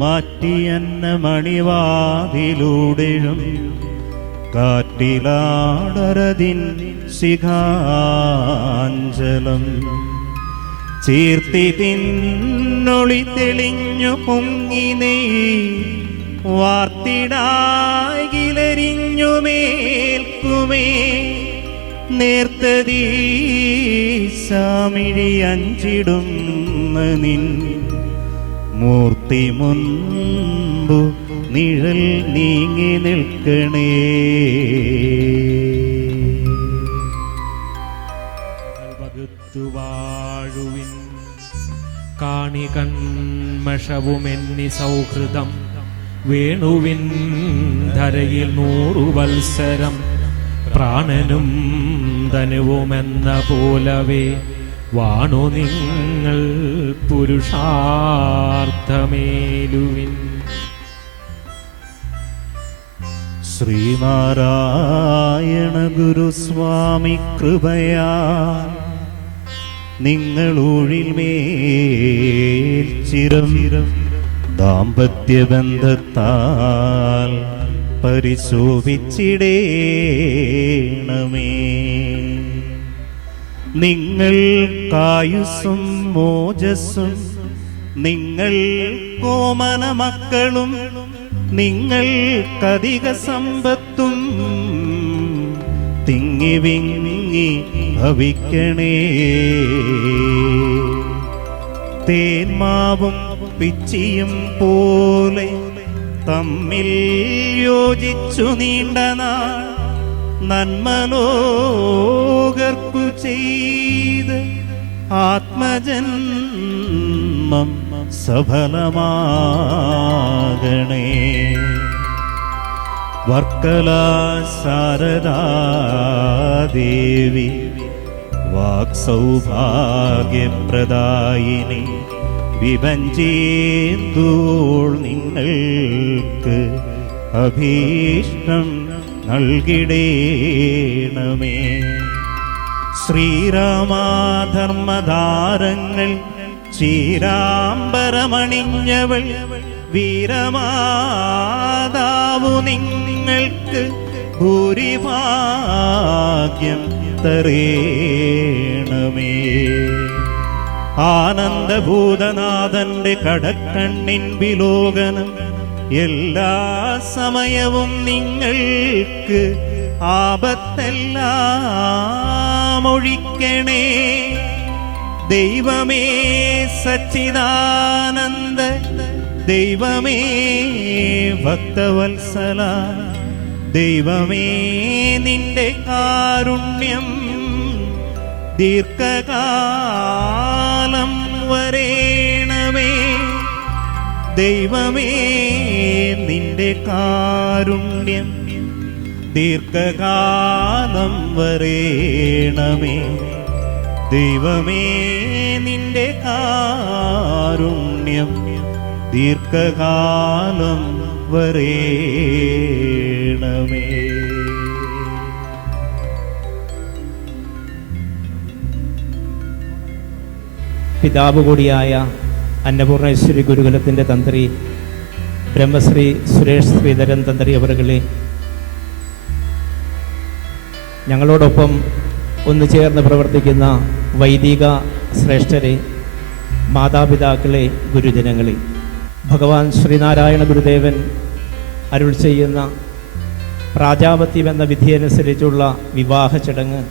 മാറ്റിയന്ന മണിവാതിലൂടെഴും കാറ്റിലാടരതിൻ ശിഖാഞ്ചലം ചീർത്തി തിന്നൊളി തെളിഞ്ഞു പൊങ്ങിനേ വാർത്തിടാകിലരിഞ്ഞു മേൽക്കുമേ നേർത്തതീ സാമിഴി അഞ്ചിടുന്ന നിൻ മൂർത്തി മുൻപു നിഴൽ നീങ്ങി നിൽക്കണേ. വാഴുവിൻ കാണി കന്മഷവുമെന്നി സൗഹൃദം വേണുവിൻ ധരയിൽ 100 വത്സരം പ്രാണനും ധനുവുമെന്ന പോലവേ വാണു നിങ്ങൾ പുരുഷാർത്ഥമേലുവിൻ. ശ്രീനാരായണ ഗുരുസ്വാമി കൃപയാ നിങ്ങളൂഴിൽ മേൽ ചിരം ദാമ്പത്യബന്ധത്താൽ പരിശോഭിച്ചിടേണമേ. നിങ്ങൾക്കായുസ്സും മോജസ്സും നിങ്ങൾ കോമന മക്കളും നിങ്ങൾക്കധിക സമ്പത്തും തിങ്ങി വിങ്ങി ഭവിക്കണേ. തേന്മാവും പിച്ചിയും പോലെ തമ്മിൽ യോജിച്ചു നീണ്ട നാൾ നന്മലോകർക്കു ചെയ്ത് ആത്മജന്മം സഫലമാകണേ. വർക്കലാ ശാരദാദേവി വാക്സൗഭാഗ്യപ്രദായിനി വിഭഞ്ചേന്തോൾ നിങ്ങൾക്ക് അഭീഷ്ടം നൽകിടേണമേ. ശ്രീരാമാധർമ്മധാരങ്ങൾ ശ്രീരാംബരമണിഞ്ഞവൾ വീരമാതാവു നിങ്ങൾക്ക് ഭൂരിഭാഗ്യം തരേണമേ. ആനന്ദഭൂതനാഥന്റെ കടക്കണ്ണിൻ വിലോകനം എല്ലാ സമയവും നിങ്ങൾക്ക് ആപത്തെല്ലാം ഒഴിക്കണേ. ദൈവമേ സച്ചിദാനന്ദ ദൈവമേ ഭക്തവത്സല ദൈവമേ നിന്റെ കാരുണ്യം ദീർഘകാലം വരേണമേ. ദൈവമേ നിന്റെ കാരുണ്യം ദീർഘകാലം വരേണമേ. ദൈവമേ നിന്റെ കാരുണ്യം ദീർഘകാലം വരേണമേ. പിതാവ് കൂടിയായ അന്നപൂർണേശ്വരി ഗുരുകുലത്തിൻ്റെ തന്ത്രി ബ്രഹ്മശ്രീ സുരേഷ് ശ്രീധരൻ തന്ത്രി അവരുകളെ, ഞങ്ങളോടൊപ്പം ഒന്നു ചേർന്ന് പ്രവർത്തിക്കുന്ന വൈദിക ശ്രേഷ്ഠരെ, മാതാപിതാക്കളെ, ഗുരുജനങ്ങളെ, ഭഗവാൻ ശ്രീനാരായണ ഗുരുദേവൻ അരുൾ ചെയ്യുന്ന പ്രാജാപത്യം എന്ന വിധിയനുസരിച്ചുള്ള വിവാഹ ചടങ്ങ്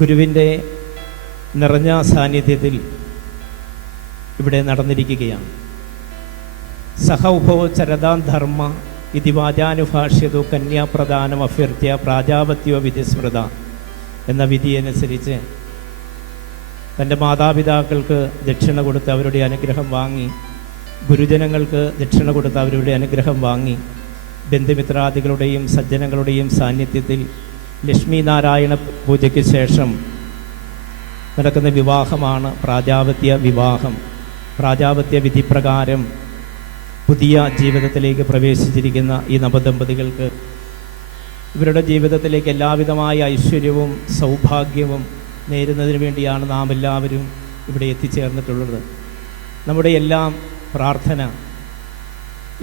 ഗുരുവിൻ്റെ നിറഞ്ഞ സാന്നിധ്യത്തിൽ ഇവിടെ നടന്നിരിക്കുകയാണ്. സഹ ഉഭവ ചരതാൻ ധർമ്മ ഇതി വാചാനുഭാഷ്യതു കന്യാപ്രദാനം അഭ്യർത്ഥ്യ പ്രാജാപത്യോ വിധിസ്മൃത എന്ന വിധിയനുസരിച്ച് തൻ്റെ മാതാപിതാക്കൾക്ക് ദക്ഷിണ കൊടുത്ത് അവരുടെ അനുഗ്രഹം വാങ്ങി, ഗുരുജനങ്ങൾക്ക് ദക്ഷിണ കൊടുത്ത് അവരുടെ അനുഗ്രഹം വാങ്ങി, ബന്ധുമിത്രാദികളുടെയും സജ്ജനങ്ങളുടെയും സാന്നിധ്യത്തിൽ ലക്ഷ്മി നാരായണ പൂജയ്ക്ക് ശേഷം നടക്കുന്ന വിവാഹമാണ് പ്രാജാപത്യ വിവാഹം. പ്രാജാപത്യ വിധിപ്രകാരം പുതിയ ജീവിതത്തിലേക്ക് പ്രവേശിച്ചിരിക്കുന്ന ഈ നവദമ്പതികൾക്ക് ഇവരുടെ ജീവിതത്തിലേക്ക് എല്ലാവിധമായ ഐശ്വര്യവും സൗഭാഗ്യവും നേരുന്നതിന് വേണ്ടിയാണ് നാം എല്ലാവരും ഇവിടെ എത്തിച്ചേർന്നിട്ടുള്ളത്. നമ്മുടെ എല്ലാം പ്രാർത്ഥന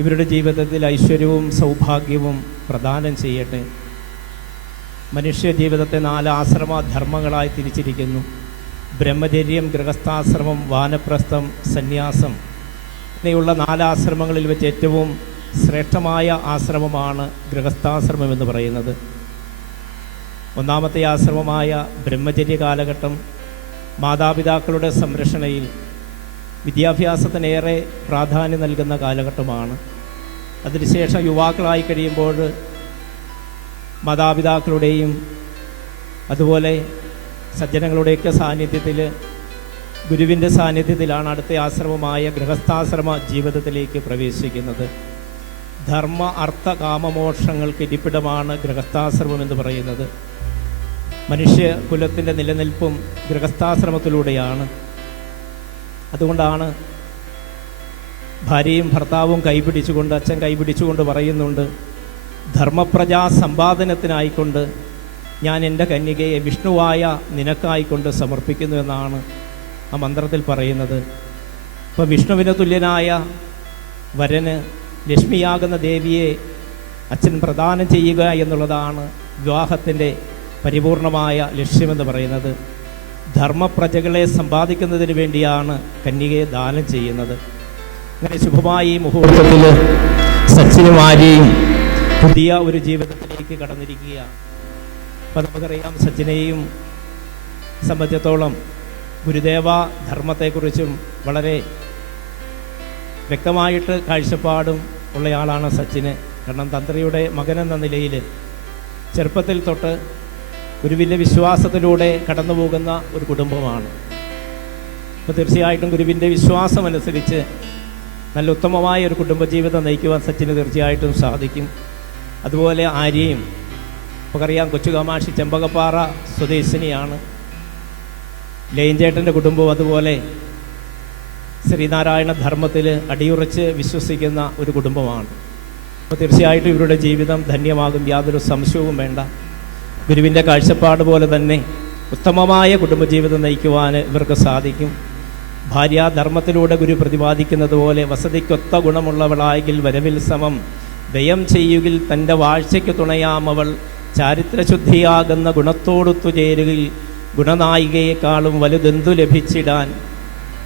ഇവരുടെ ജീവിതത്തിൽ ഐശ്വര്യവും സൗഭാഗ്യവും പ്രദാനം ചെയ്യട്ടെ. മനുഷ്യ ജീവിതത്തെ 4 ആശ്രമധർമ്മങ്ങളായി തിരിച്ചിരിക്കുന്നു. ബ്രഹ്മചര്യം, ഗൃഹസ്ഥാശ്രമം, വാനപ്രസ്ഥം, സന്യാസം ഇങ്ങനെയുള്ള 4 ആശ്രമങ്ങളിൽ വെച്ച് ഏറ്റവും ശ്രേഷ്ഠമായ ആശ്രമമാണ് ഗൃഹസ്ഥാശ്രമം എന്ന് പറയുന്നത്. ഒന്നാമത്തെ ആശ്രമമായ ബ്രഹ്മചര്യ കാലഘട്ടം മാതാപിതാക്കളുടെ സംരക്ഷണയിൽ വിദ്യാഭ്യാസത്തിനേറെ പ്രാധാന്യം നൽകുന്ന കാലഘട്ടമാണ്. അതിനുശേഷം യുവാക്കളായി കഴിയുമ്പോൾ മാതാപിതാക്കളുടെയും അതുപോലെ സജ്ജനങ്ങളുടെയൊക്കെ സാന്നിധ്യത്തിൽ, ഗുരുവിൻ്റെ സാന്നിധ്യത്തിലാണ് അടുത്ത ആശ്രമമായ ഗൃഹസ്ഥാശ്രമ ജീവിതത്തിലേക്ക് പ്രവേശിക്കുന്നത്. ധർമ്മ അർത്ഥ കാമമോക്ഷങ്ങൾക്ക് ഇരിപ്പിടമാണ് ഗൃഹസ്ഥാശ്രമം എന്ന് പറയുന്നത്. മനുഷ്യ കുലത്തിൻ്റെ നിലനിൽപ്പും ഗൃഹസ്ഥാശ്രമത്തിലൂടെയാണ്. അതുകൊണ്ടാണ് ഭാര്യയും ഭർത്താവും കൈപിടിച്ചുകൊണ്ട്, അച്ഛൻ കൈപിടിച്ചുകൊണ്ട് പറയുന്നുണ്ട്, ധർമ്മപ്രജാ സമ്പാദനത്തിനായിക്കൊണ്ട് ഞാൻ എൻ്റെ കന്യകയെ വിഷ്ണുവായ നിനക്കായിക്കൊണ്ട് സമർപ്പിക്കുന്നു എന്നാണ് ആ മന്ത്രത്തിൽ പറയുന്നത്. അപ്പോൾ വിഷ്ണുവിന് തുല്യനായ വരന് ലക്ഷ്മിയാകുന്ന ദേവിയെ അച്ഛൻ പ്രദാനം ചെയ്യുക എന്നുള്ളതാണ് വിവാഹത്തിൻ്റെ പരിപൂർണമായ ലക്ഷ്യമെന്ന് പറയുന്നത്. ധർമ്മപ്രജകളെ സമ്പാദിക്കുന്നതിന് വേണ്ടിയാണ് കന്യകയെ ദാനം ചെയ്യുന്നത്. അങ്ങനെ ശുഭമായി ഈ മുഹൂർത്തത്തിൽ സച്ചിനും ആര്യയും പുതിയ ഒരു ജീവിതത്തിലേക്ക് കടന്നിരിക്കുകയാണ്. അപ്പോൾ നമുക്കറിയാം, സച്ചിനെയും സംബന്ധിച്ചിടത്തോളം ഗുരുദേവ ധർമ്മത്തെക്കുറിച്ചും വളരെ വ്യക്തമായിട്ട് കാഴ്ചപ്പാടും ഉള്ളയാളാണ് സച്ചിന്. കാരണം തന്ത്രിയുടെ മകനെന്ന നിലയിൽ ചെറുപ്പത്തിൽ തൊട്ട് ഗുരുവിൻ്റെ വിശ്വാസത്തിലൂടെ കടന്നു പോകുന്ന ഒരു കുടുംബമാണ്. അപ്പോൾ തീർച്ചയായിട്ടും ഗുരുവിൻ്റെ വിശ്വാസമനുസരിച്ച് നല്ല ഉത്തമമായ ഒരു കുടുംബജീവിതം നയിക്കുവാൻ സച്ചിന് തീർച്ചയായിട്ടും സാധിക്കും. അതുപോലെ ആര്യയും നമുക്കറിയാം, കൊച്ചു കാമാക്ഷി ചെമ്പകപ്പാറ സ്വദേശിനിയാണ്. ലയൻചേട്ടൻ്റെ കുടുംബവും അതുപോലെ ശ്രീനാരായണ ധർമ്മത്തിൽ അടിയുറച്ച് വിശ്വസിക്കുന്ന ഒരു കുടുംബമാണ്. അപ്പോൾ തീർച്ചയായിട്ടും ഇവരുടെ ജീവിതം ധന്യമാകും, യാതൊരു സംശയവും വേണ്ട. ഗുരുവിൻ്റെ കാഴ്ചപ്പാട് പോലെ തന്നെ ഉത്തമമായ കുടുംബജീവിതം നയിക്കുവാൻ ഇവർക്ക് സാധിക്കും. ഭാര്യാധർമ്മത്തിലൂടെ ഗുരു പ്രതിപാദിക്കുന്നത് പോലെ വസതിക്കൊത്ത ഗുണമുള്ളവളായെങ്കിൽ വരവിൽ സമം വ്യയം ചെയ്യുകിൽ തൻ്റെ വാഴ്ചയ്ക്ക് തുണയാമവൾ ചാരിത്രശുദ്ധിയാകുന്ന ഗുണത്തോടൊത്തു ചേരുകിൽ ഗുണനായികയെക്കാളും വലുതെന്തു ലഭിച്ചിടാൻ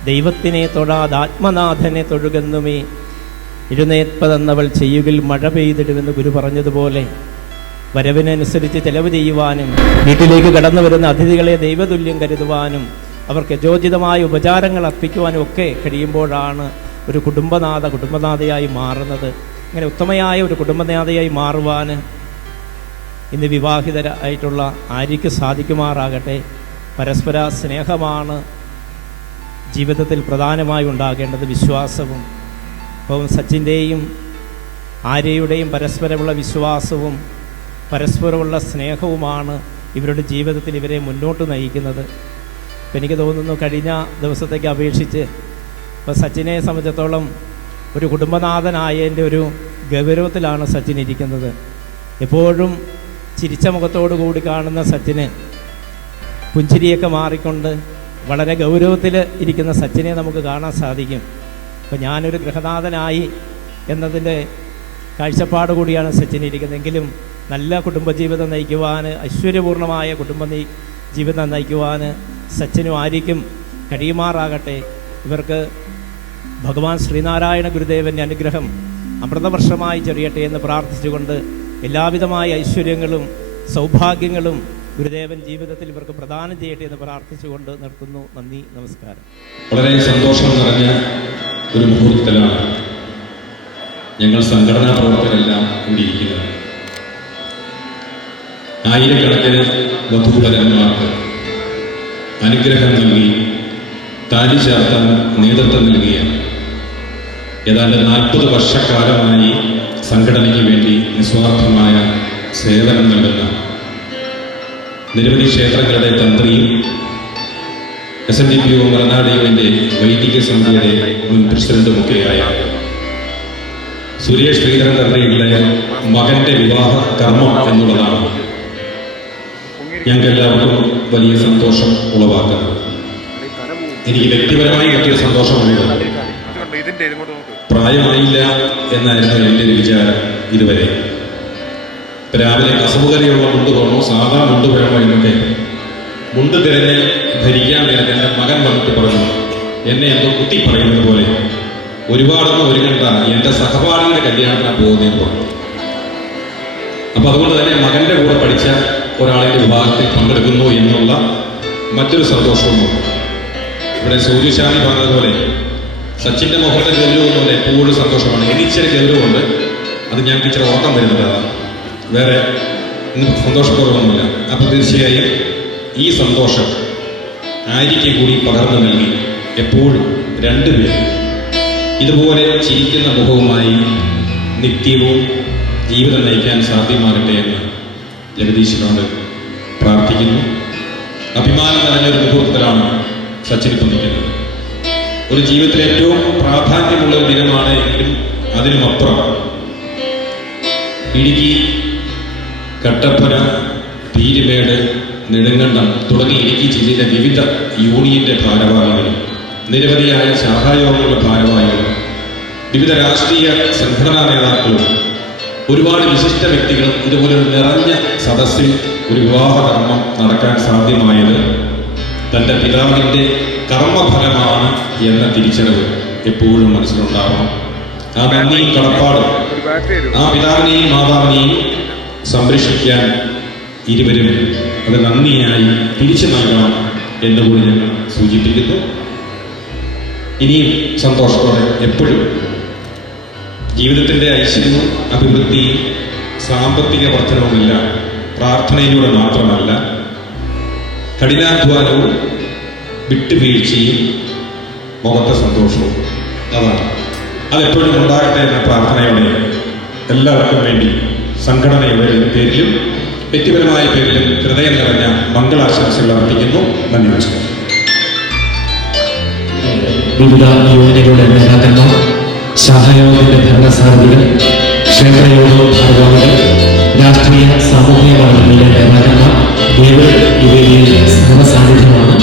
ദൈവത്തിനെ തൊഴാതെ ആത്മനാഥനെ തൊഴുകെന്നുമേ ഇരുന്നേൽപ്പതെന്നവൾ ചെയ്യുകിൽ മഴ പെയ്തിടുമെന്ന് ഗുരു പറഞ്ഞതുപോലെ വരവിനനുസരിച്ച് ചെലവ് ചെയ്യുവാനും വീട്ടിലേക്ക് കടന്നു വരുന്ന അതിഥികളെ ദൈവതുല്യം കരുതുവാനും അവർക്ക് യഥോചിതമായ ഉപചാരങ്ങൾ അർപ്പിക്കുവാനും ഒക്കെ കഴിയുമ്പോഴാണ് ഒരു കുടുംബനാഥയായി മാറുന്നത്. അങ്ങനെ ഉത്തമയായ ഒരു കുടുംബനാഥയായി മാറുവാൻ ഇന്ന് വിവാഹിതരായിട്ടുള്ള ആര്യയ്ക്ക് സാധിക്കുമാറാകട്ടെ. പരസ്പര സ്നേഹമാണ് ജീവിതത്തിൽ പ്രധാനമായി ഉണ്ടാകേണ്ടത് വിശ്വാസവും. അപ്പം സച്ചിൻ്റെയും ആര്യയുടെയും പരസ്പരമുള്ള വിശ്വാസവും പരസ്പരമുള്ള സ്നേഹവുമാണ് ഇവരുടെ ജീവിതത്തിൽ ഇവരെ മുന്നോട്ട് നയിക്കുന്നത്. അപ്പം എനിക്ക് തോന്നുന്നു കഴിഞ്ഞ ദിവസത്തേക്ക് അപേക്ഷിച്ച് ഇപ്പോൾ സച്ചിനെ സംബന്ധിച്ചിടത്തോളം ഒരു കുടുംബനാഥനായതിൻ്റെ ഒരു ഗൗരവത്തിലാണ് സച്ചിൻ ഇരിക്കുന്നത്. എപ്പോഴും ചിരിച്ച മുഖത്തോടു കൂടി കാണുന്ന സച്ചിന് പുഞ്ചിരിയൊക്കെ മാറിക്കൊണ്ട് വളരെ ഗൗരവത്തിൽ ഇരിക്കുന്ന സച്ചിനെ നമുക്ക് കാണാൻ സാധിക്കും. അപ്പോൾ ഞാനൊരു ഗൃഹനാഥനായി എന്നതിൻ്റെ കാഴ്ചപ്പാട് കൂടിയാണ് സച്ചിൻ ഇരിക്കുന്നതെങ്കിലും നല്ല കുടുംബജീവിതം നയിക്കുവാൻ, ഐശ്വര്യപൂർണമായ ജീവിതം നയിക്കുവാൻ സച്ചിനും ആര്യയ്ക്കും കഴിയുമാറാകട്ടെ. ഇവർക്ക് ഭഗവാൻ ശ്രീനാരായണ ഗുരുദേവൻ്റെ അനുഗ്രഹം അമൃതവർഷമായി ചൊരിയട്ടെ എന്ന് പ്രാർത്ഥിച്ചുകൊണ്ട് എല്ലാവിധമായ ഐശ്വര്യങ്ങളും സൗഭാഗ്യങ്ങളും ഗുരുദേവൻ ജീവിതത്തിൽ ഇവർക്ക് പ്രദാനം ചെയ്യട്ടെ എന്ന് പ്രാർത്ഥിച്ചുകൊണ്ട് നിർത്തുന്നു. നന്ദി, നമസ്കാരം. വളരെ സന്തോഷം നിറഞ്ഞ ഒരു മുഹൂർത്തത്തിലാണ് ഞങ്ങൾ സംഘടനാ പ്രവർത്തകരെല്ലാം ഇവിടെ ഇരിക്കുന്നത്. ആയിരക്കണക്കിന് വധൂവരന്മാർക്ക് അനുഗ്രഹം നൽകി താലി ചാർത്താൻ നേതൃത്വം നൽകിയ ഏതാണ്ട് 40 വർഷക്കാലമായി സംഘടനയ്ക്ക് വേണ്ടി നിസ്വാർത്ഥമായ സേവനം നൽകുന്ന നിരവധി ക്ഷേത്രങ്ങളുടെ തന്ത്രിയും SNDPO മലനാടിയുടെ വൈദിക സമിതിയുടെ മുൻ പ്രസിഡന്റുമൊക്കെയായ സുരേഷ് ശ്രീധരൻ തന്ത്രിയുടെ മകന്റെ വിവാഹ കർമ്മം എന്നുള്ളതാണ് ഞങ്ങൾക്കെല്ലാവർക്കും വലിയ സന്തോഷം ഉളവാക്കുന്നത്. എനിക്ക് വ്യക്തിപരമായി കിട്ടിയ സന്തോഷമുള്ളത് പ്രായമായില്ല എന്നായിരുന്നു എൻ്റെ ഒരു വിചാരം ഇതുവരെ. രാവിലെ അസൗകര്യമുള്ള മുണ്ട് വേണോ സാധാ മുണ്ട് വേണോ എന്നൊക്കെ മുണ്ട് തിരഞ്ഞ് ധരിക്കാൻ നേരത്തെ എൻ്റെ മകൻ വന്നിട്ട് പറഞ്ഞു, എന്നെ എന്തോ കുത്തി പറയുന്നത് പോലെ ഒരുപാടൊന്നും ഒരുങ്ങണ്ട, എൻ്റെ സഹപാഠിയുടെ കല്യാണത്തിനാണ് പോകുന്നതെന്ന് പറഞ്ഞു. അപ്പം അതുകൊണ്ട് തന്നെ മകൻ്റെ കൂടെ പഠിച്ച ഒരാളിൻ്റെ വിവാഹത്തിൽ പങ്കെടുക്കുന്നു എന്നുള്ള മറ്റൊരു സന്തോഷവുമുണ്ട്. ഇവിടെ സൂര്യശാലി പറഞ്ഞതുപോലെ സച്ചിൻ്റെ മുഖത്തെ ഗൗരവമൊന്നുമില്ല, എപ്പോഴും സന്തോഷമാണ്. എനിച്ചിരി ഗൗരവമുണ്ട്, അത് ഞങ്ങൾക്ക് ഇച്ചിരി ഓർക്കാൻ വരുന്നതാണ്, വേറെ ഇന്ന് സന്തോഷപൂർവ്വമൊന്നുമില്ല. അപ്പം തീർച്ചയായും ഈ സന്തോഷം ആര്യയ്ക്ക് കൂടി പകർന്നു നൽകി എപ്പോഴും രണ്ടുപേരും ഇതുപോലെ ചിരിക്കുന്ന മുഖവുമായി നിത്യവും ജീവിതം നയിക്കാൻ സാധ്യമാകട്ടെ എന്ന് ജഗദീശനോട് പ്രാർത്ഥിക്കുന്നു. അഭിമാനം നിറഞ്ഞൊരു മുഹൂർത്തത്തിലാണ് സച്ചിൻ ഇപ്പം നിൽക്കുന്നത്. ഒരു ജീവിതത്തിലെ ഏറ്റവും പ്രാധാന്യമുള്ള ഒരു ദിനമാണ് എങ്കിലും അതിനുമപ്പുറം ഇടുക്കി, കട്ടപ്പന, പീരുമേട്, നെടുങ്കണ്ടം തുടങ്ങി ഇടുക്കി ജില്ലയിലെ വിവിധ യൂണിയന്റെ ഭാരവാഹികളും നിരവധിയായ ശാഖായോഗങ്ങളുടെ ഭാരവാഹികളും വിവിധ രാഷ്ട്രീയ സംഘടനാ നേതാക്കളും ഒരുപാട് വിശിഷ്ട വ്യക്തികളും ഇതുപോലെ ഒരു നിറഞ്ഞ സദസ്സിൽ ഒരു വിവാഹകർമ്മം നടക്കാൻ സാധ്യമായത് തൻ്റെ പിതാവിൻ്റെ കർമ്മഫലമാണ് എന്ന തിരിച്ചറിവ് എപ്പോഴും മനസ്സിലുണ്ടാവണം. ആ നന്ദിയും കടപ്പാടും ആ പിതാവിനെയും മാതാവിനെയും സംരക്ഷിക്കാൻ ഇരുവരും അത് നന്ദിയായി തിരിച്ചു നൽകണം എന്നുകൂടി ഞാൻ സൂചിപ്പിക്കുന്നു. ഇനിയും സന്തോഷത്തോടെ എപ്പോഴും ജീവിതത്തിൻ്റെ ഐശ്വര്യവും അഭിവൃദ്ധിയും സാമ്പത്തിക വർധനവുമില്ല പ്രാർത്ഥനയിലൂടെ മാത്രമല്ല, കഠിനാധ്വാനവും വിട്ടുവീഴ്ചയും മുഖത്തെ സന്തോഷവും അതാണ്. അതെപ്പോഴും ഉണ്ടാകട്ടെ എന്ന പ്രാർത്ഥനയോടെ എല്ലാവർക്കും വേണ്ടി സംഘടനയുടെ പേരിലും വ്യക്തിപരമായ പേരിലും ഹൃദയം നിറഞ്ഞ മംഗളാശംസകൾ അർപ്പിക്കുന്നു. നന്ദി, നമസ്കാരം. വിവിധ യൂണിയനുകളുടെ നേതാക്കന്മാർ, ശാഖായോഗത്തിന്റെ ഭരണസാരഥികൾ, ക്ഷേത്രയോഗ ഭാരവാഹികൾ, രാഷ്ട്രീയ സാമൂഹിക മണ്ഡലങ്ങളിലെ നേതാക്കന്മാർ ഏവർ ഇവയിൽ സഹസാന്നിധ്യമാണ്.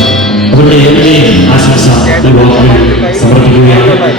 അവരുടെ ഏവരെയും ആശംസ ഈ വാക്കുകൾ സമർപ്പിക്കുകയാണ്.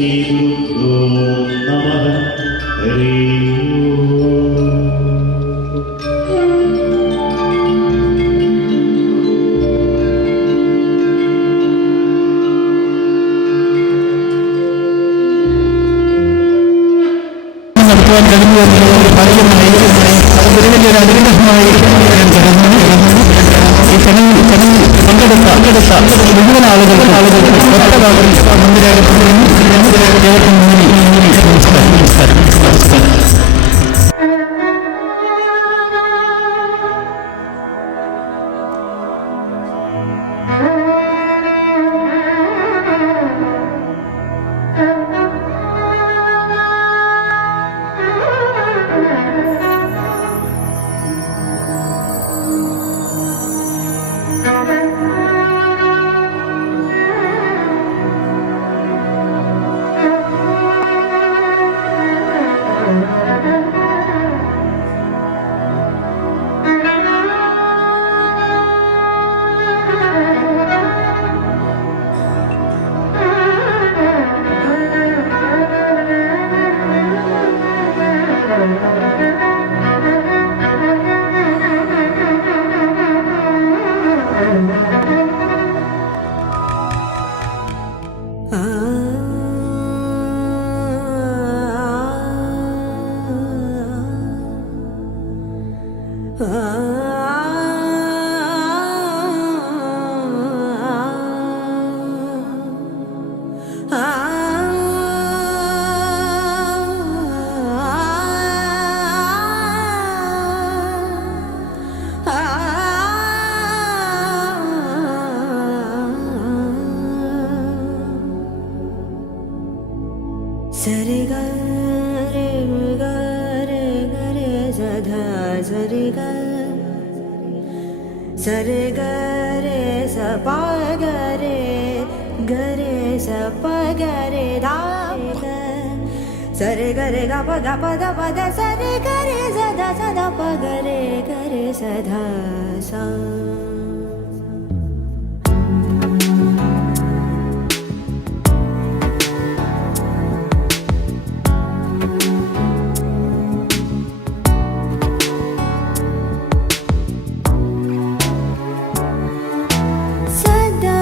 ശ്രീഗുരുഭ്യോ നമഃ. ഹരി നടത്തുവാൻ കഴിഞ്ഞു എന്നുള്ളത് ഭാഗ്യമായി അത് വലിയൊരു അനുഗ്രഹമായി ഞാൻ കരുതുന്നു. ഈ ചടങ്ങിൽ പങ്കെടുത്ത മുഴുവൻ ആളുകൾക്ക് ഒറ്റവാദം മുൻപിലാകപ്പെടുന്നു. ദൈവത്തിന് നമസ്കാരം. Sare ga re ga re sa dha sare ga re sa pa ga re sa pa ga re da sare ga pa da pa da sare ga re sa da pa ga re sa dha sa. Sata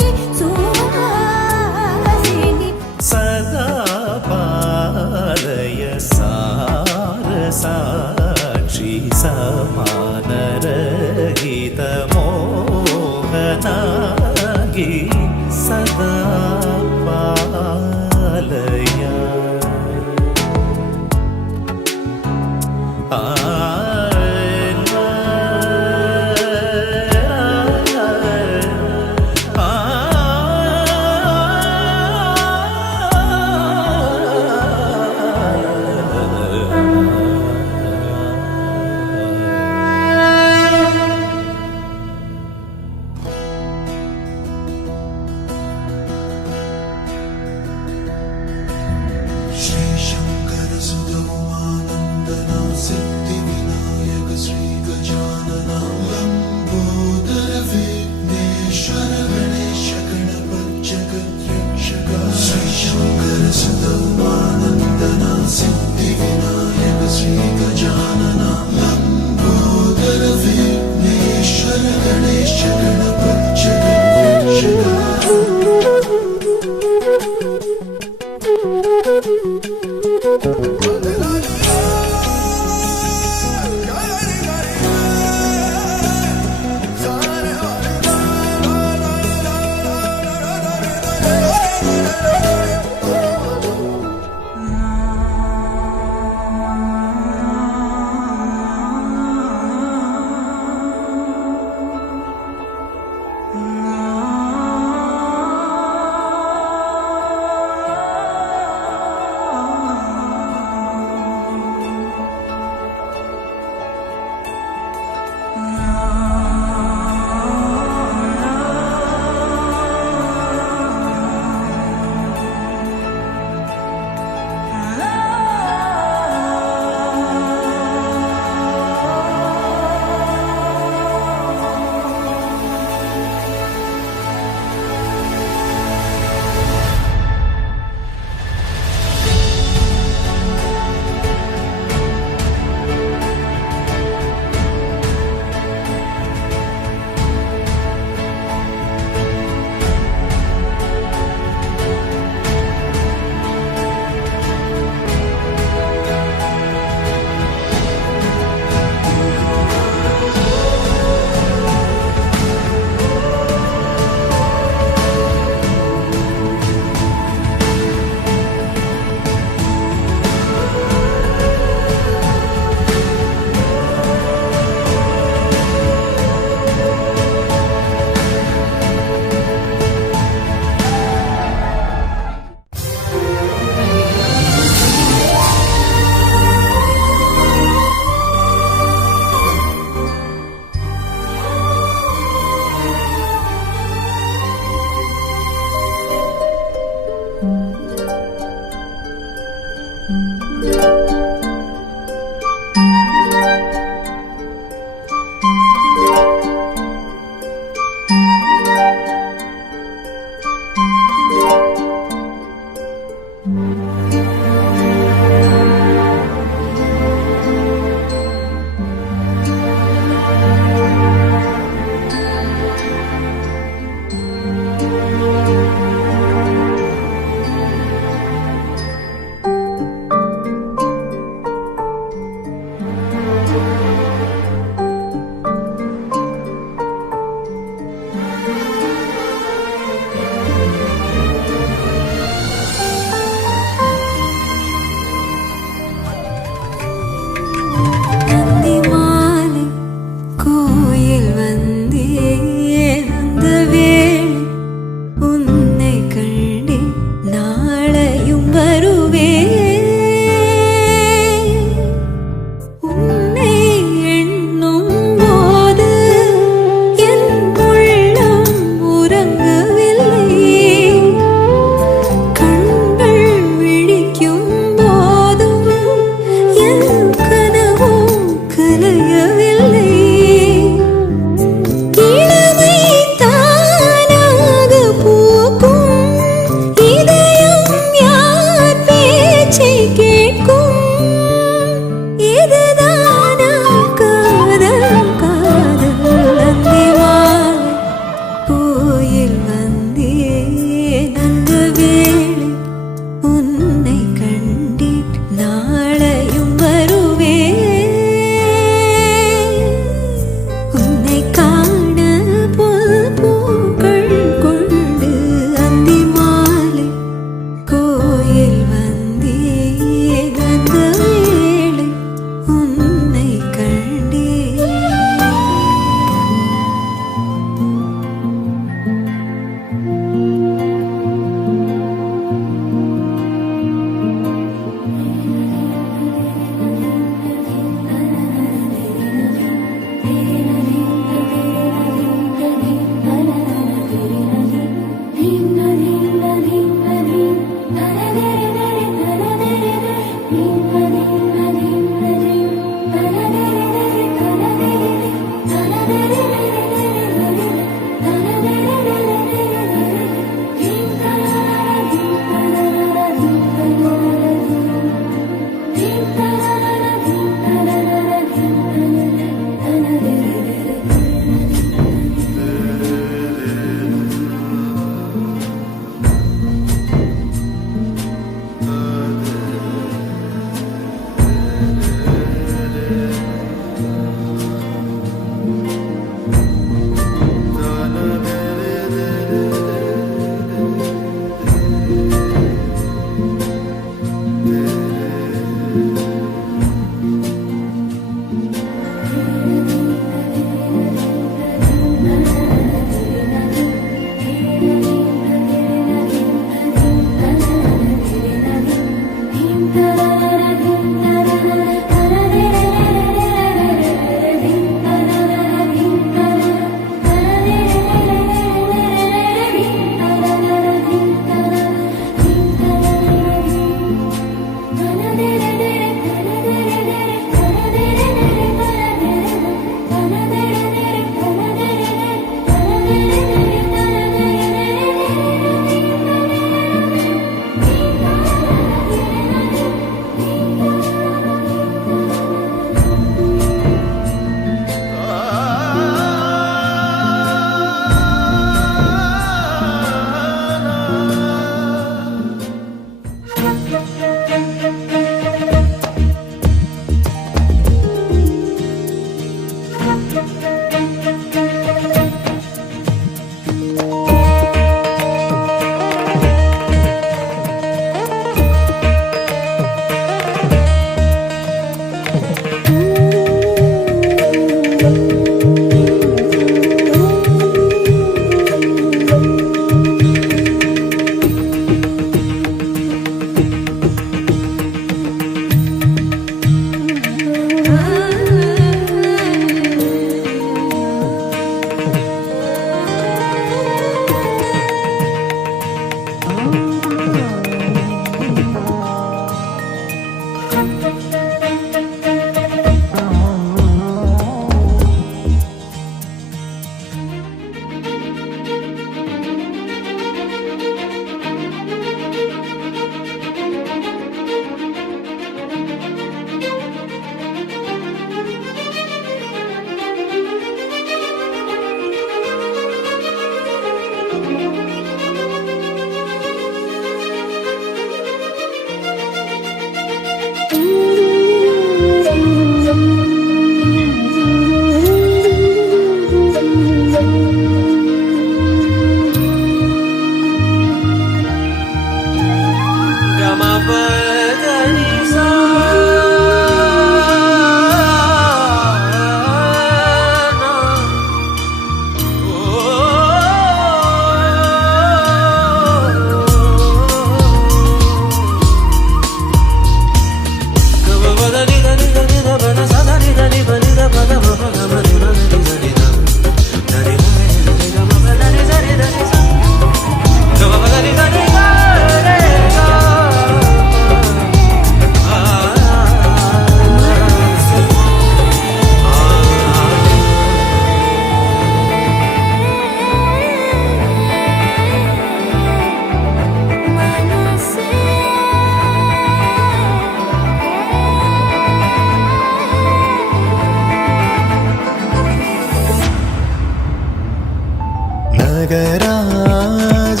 നഗരാജ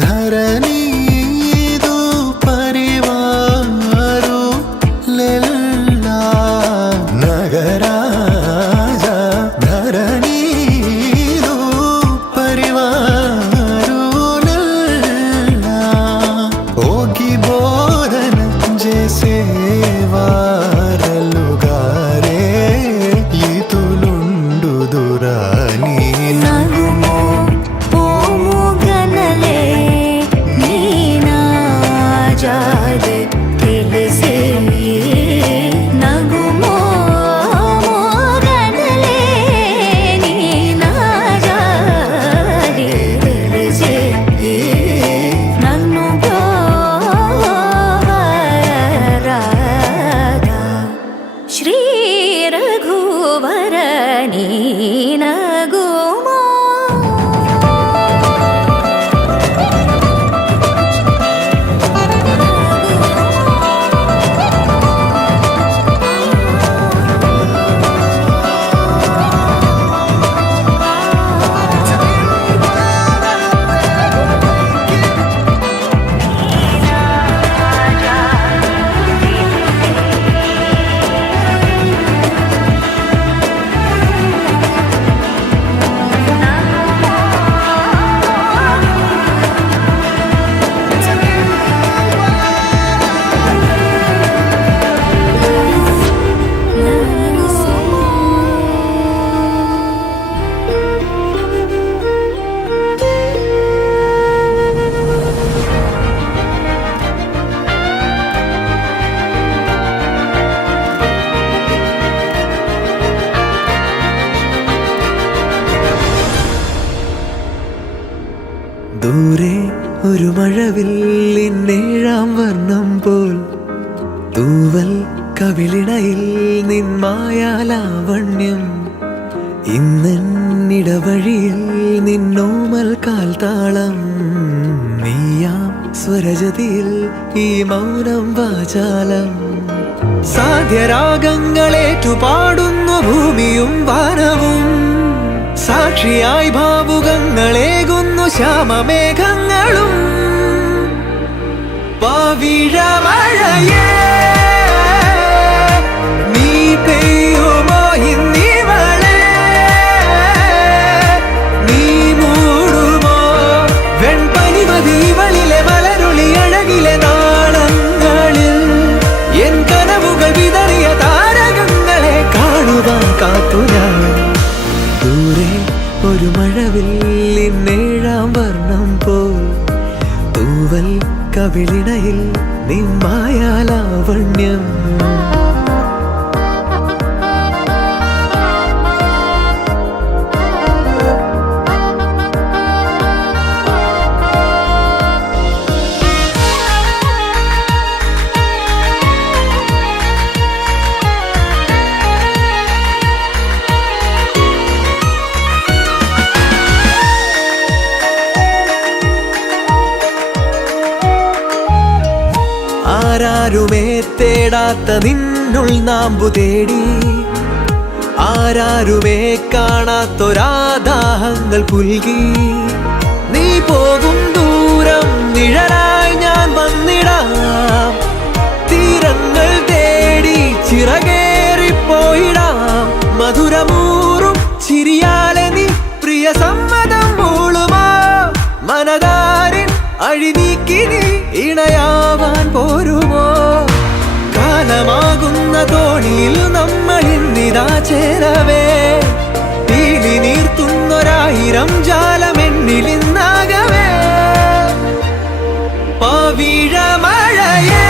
ധരണീതു പരിവാരു ലെല്ല നഗരാജ ധരണീതു പരിവാരു ലെല്ല ഓಗಿ ಬೋರನ ಜೇಸೆ ವಾರಲುಗಾರೆ ಈತುಲುಂಡು Durrani ನಗುಮೋ ಓಮುಗನಲೆ ನೀನಾಜಾದೆ ತಿಳಿಸಿ ನಗುಮೋ ಮೋಗನಲೆ ನೀನಾಜಾದೆ ತಿಳಿಸಿ ನನ್ನು ಗೋವರಾದ ಶ್ರೀ ರಘುವರ ನೀನಗುಮೋ ദൂരെ ഒരു മഴവില്ലിന്നേഴാം വർണ്ണം പോൽ തൂവൽ കവിളിണയിൽ നിന്മായാലാവണ്യം ഇന്നിടവഴിയിൽ നിന്നോമൽ കാൽത്താളം നീയാം സ്വരജതിയിൽ ഈ മൗനം വാചാലം സാധ്യരാഗങ്ങളേറ്റുപാടുന്നു ഭൂമിയും വാനവും സാക്ഷിയായി ഭാവുകങ്ങളേകുന്നു ശ്യാമമേഘങ്ങളും പവിഴമഴയേ നീ പെയ്യുമോ ഇന്നിവളെ നീ മൂടുമോ വെൺപനിമതിവളിലെ മലരുളി അഴകിലെ നാളങ്ങളിൽ എൻ കനവുകൾ വിതറിയ താരകങ്ങളെ കാണുവാൻ കാത്തുരാൻ ദൂരെ ഒരു മഴവില്ലിന്നേഴാം വർണ്ണം പോൽ തൂവൽ കവിളിണയിൽ നിന്മായാലാവണ്യം ആരാരുമേ തേടാത്ത നിന്നുൾ നാമ്പു തേടി ആരാരുമേ കാണാത്തൊരാദാഹങ്ങൾ പുൽകി നീ പോകും ദൂരം നിഴലായി ഞാൻ വന്നിടാം തീരങ്ങൾ തേടി ചിറകേറിപ്പോയിടാം മധുരമൂറും ചിരിയാലെ നീ പ്രിയ സമ്മതം മൂളുമാ മനതാരിൻ അഴിനീക്കി നീ ഇണയാവാൻ പോരുമോ കാലമാകുന്ന തോണിയിൽ നമ്മൾ ഇന്നിതാ ചേരവേ പീലി നീർത്തുന്നൊരായിരം ജാലമെന്നിലിന്നാകവേ പവിഴമഴയേ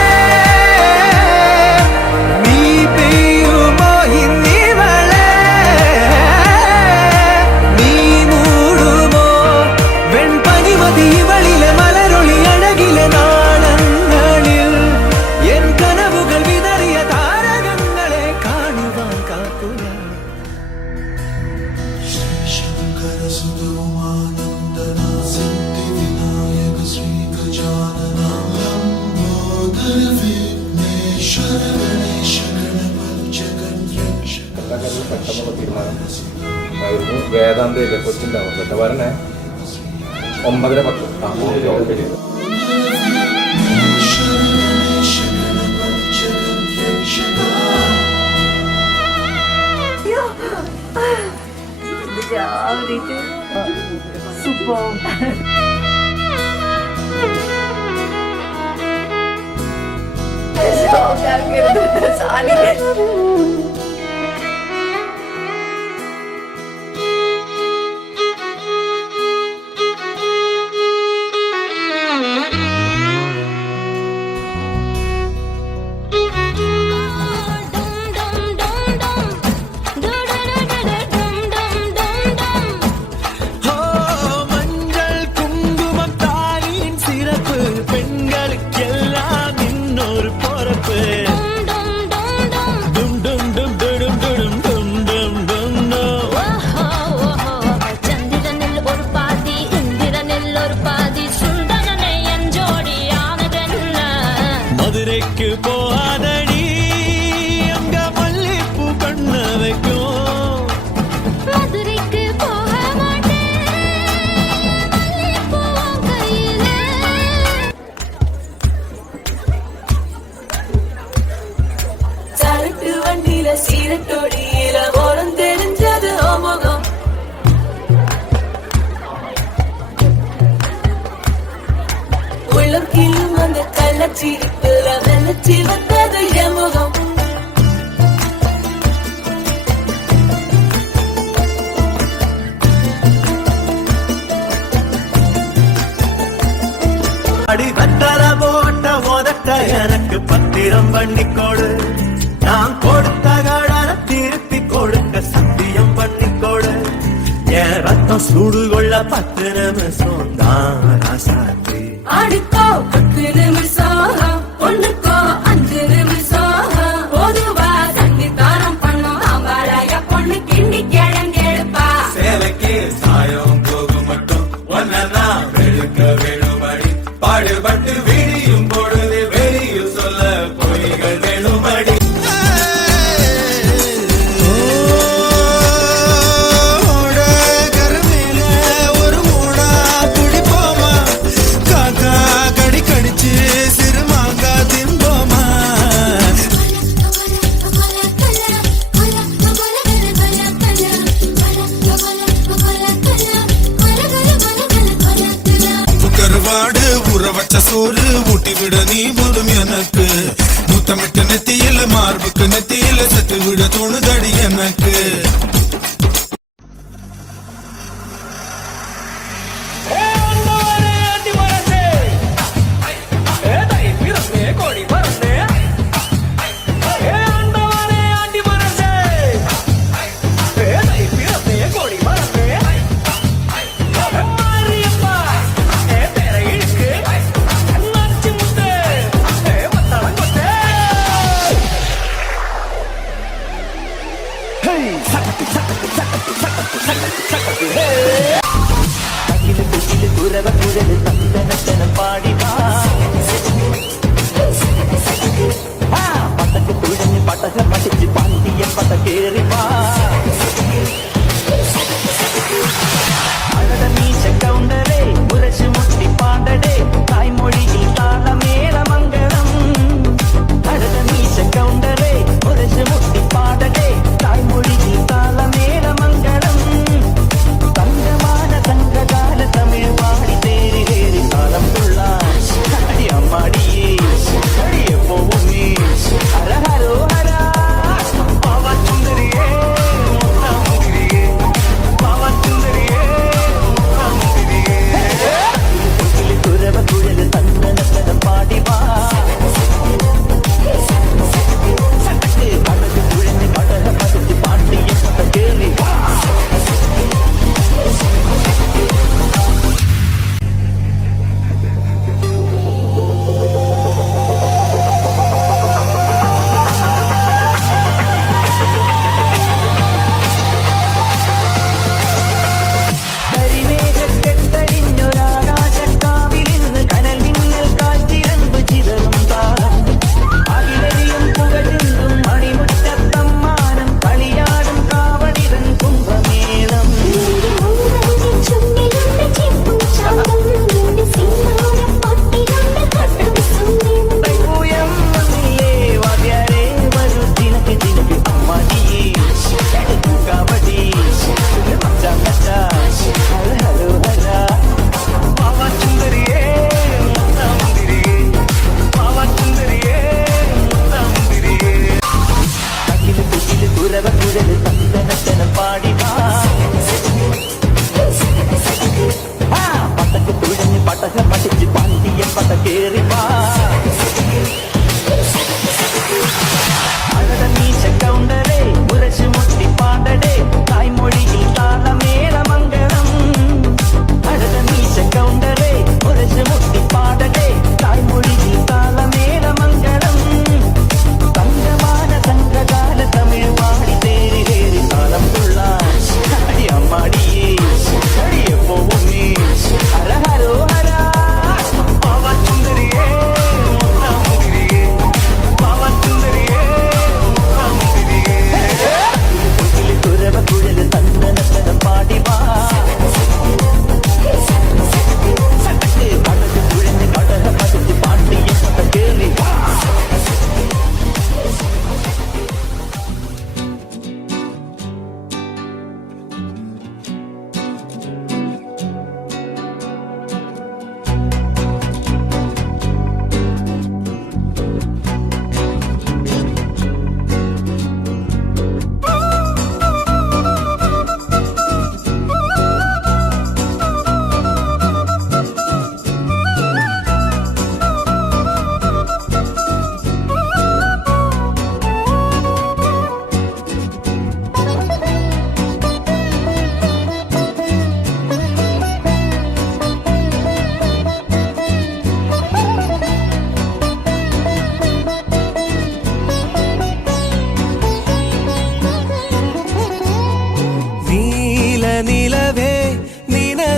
നീ പെയ്യുമോ ഇന്നിവളെ നീ മൂടുമോ വെൺപനിമതിവളിലെ മലരൊളി അഴകിലെ നാളങ്ങളിൽ എൻ കനവുകൾ വിതറിയ താരകങ്ങളെ കാണുവാൻ കാത്തുരാ പെട്ടെന്നുള്ള തീരുമാനം വേദാന്തയിലെ കൊച്ചിൻ്റെ അവസ്ഥ വരണേ ஓ, மஞ்சள் குங்குமம் தாலியின் சிறப்பு பெண்களுக்கெல்லாம் இன்னொரு பொறுப்பு டும் டும் டும் டும் டும் டும் டும் டும் டும். ചന്ദ്രനിൽ ഒരു പാതി ഇന്ദ്രനിൽ ഒരു പാതി സുന്ദരനെ എൻജോടിയാണതെന്ന மதுரைக்கு போகாதடி அங்க மல்லிப்பூ கண்ண வைக்கும் മധുരയ്ക്ക് പോകാൻ മാട്ടേൻ മല്ലിപ്പൂവും കയ്യില് சரட்டு வண்டியில சீரட்டோடியில ஓரம் தெரிஞ்சது ஓமுகம் உள்ளக்கிலும் அந்த கள்ளச்சிரிப்புல வெள்ளச்சி வந்தது எமுகம் அடி வெத்தல போட்ட உதட்ட எனக்கு பத்திரம் பண்ணிக்கோடு நான் கொடுத்த கடனை திருப்பி கொடுக்க சத்தியம் பண்ணிக்கோடு என் ரத்தம் சூடு கொள்ள 10 நிமிஷம் தான் ராசாத்தி ஆடிக்கோ 10 நிமிஷம் ஒண்ணுக்கோ 5 நிமிஷம் பொதுவா சங்கிதானம் பண்ணும் அவளைய பொண்ணு கிண்டி கிழங்கெடுப்பா சேலைக்கு சாயம் போகும் மட்டும் ஒன்னதான் வெளுக்க வேணுமடி பாடுபட்டு விடியும் பொழுது வெளியில் சொல்ல பொய்கள் வேணுமடி ஒரு மூடா குடிப்போமா காக்கா கடி கடிச்சு சிறுமாங்கா தின்போமா கருவாடு ஊற வச்ச சோறு ஊட்டி விட நீ போதும் எனக்கு முத்தமிட்ட நெத்தியில மார்புக்கு நெத்தியில சத்து விட தோணுதடி எனக்கு சக்தி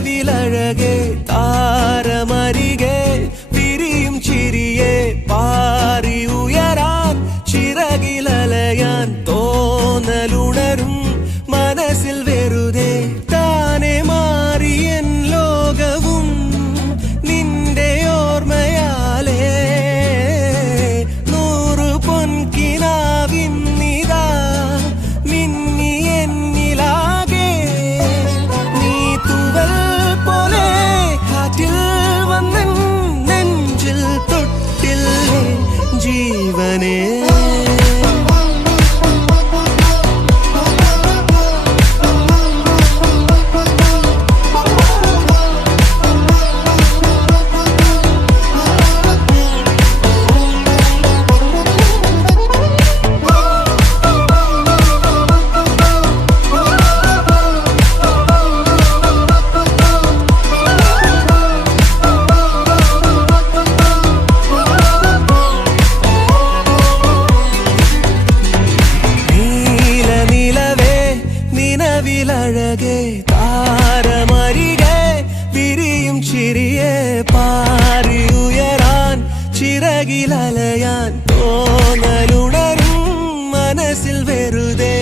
നിലവിലഴകെ താരമരികെ വിരിയും ചിരിയെ പാറി ഉയരാൻ ചിറകിലലയാൻ തോന്നലുണരും മനസ്സിൽ വെറുതെ താനെ മാറിയൻ ലോകവും നിന്റെ ഓർമ്മയാലേ നൂറു പൊൻകിനാവിന്നിതാ മിന്നി എന്നിലാകെ നീ തൂവൽ പോലെ കാറ്റിൽ വന്നൻ നെഞ്ചിൽ തൊട്ടില്ലേ ജീവനേ നിലവിലഴകെ താരമരികെ വിരിയും ചിരിയെ പാറി ഉയരാൻ ചിറകിലലയാൻ തോന്നലുണരും മനസ്സിൽ വെറുതെ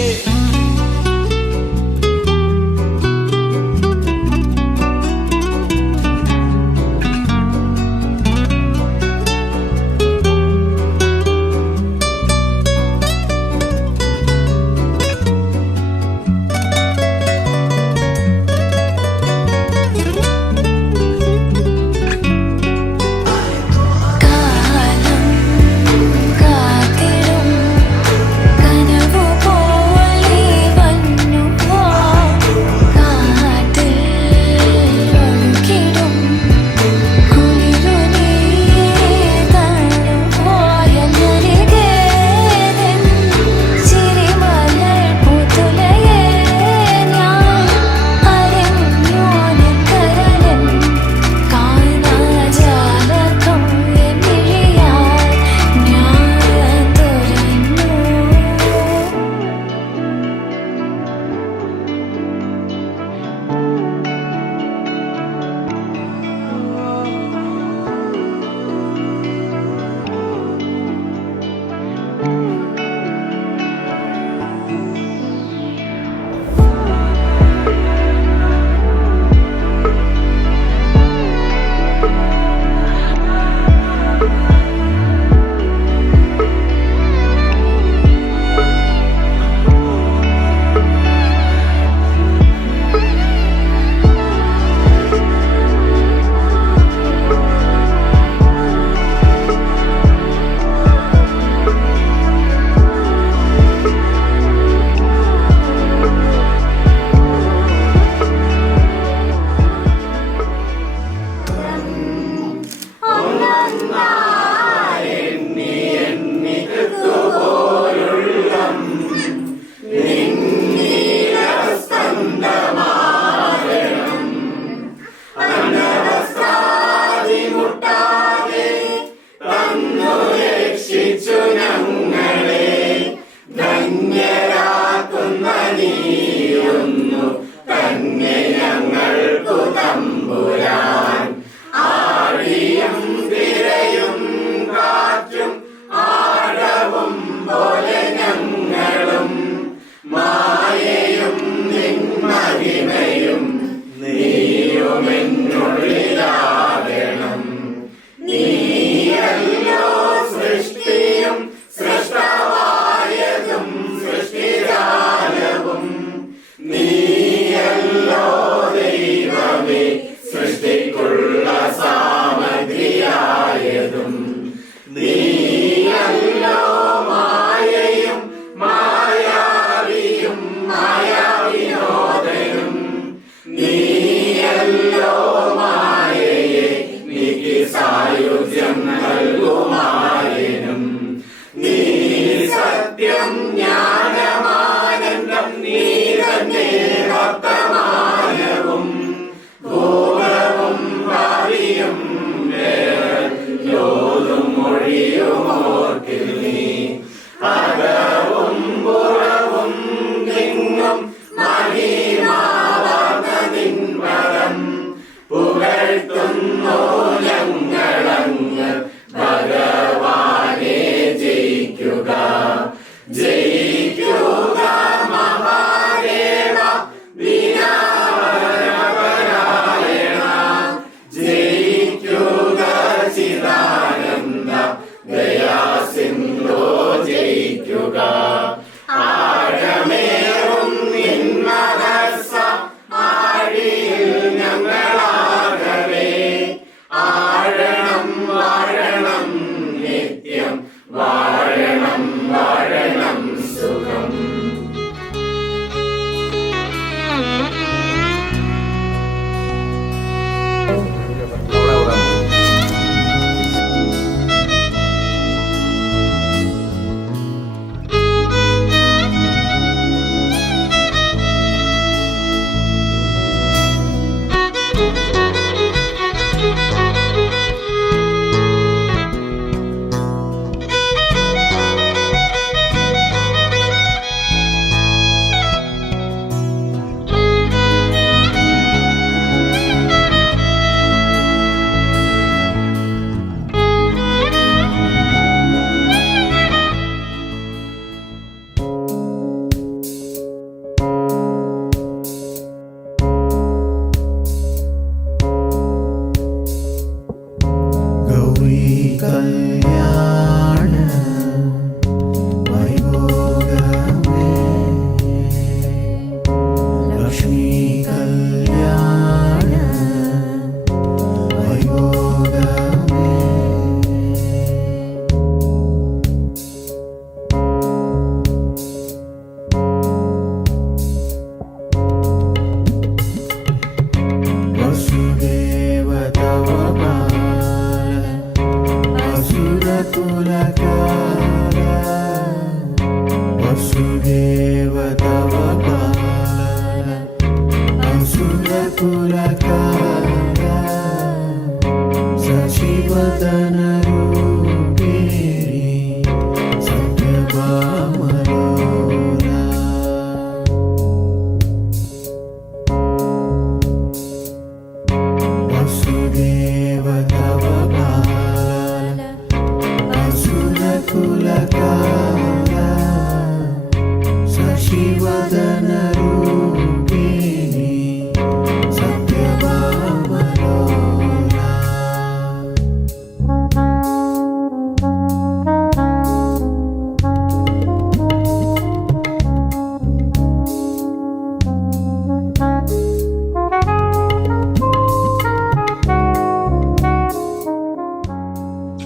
നീയല്ലോ മായേ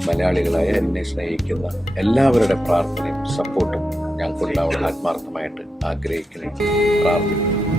മലയാളികളായ എന്നെ സ്നേഹിക്കുന്ന എല്ലാവരുടെ പ്രാർത്ഥനയും സപ്പോർട്ടും ഞങ്ങൾക്കുണ്ടാവണം ആത്മാർത്ഥമായിട്ട് ആഗ്രഹിക്കുന്നു, പ്രാർത്ഥിക്കുന്നു.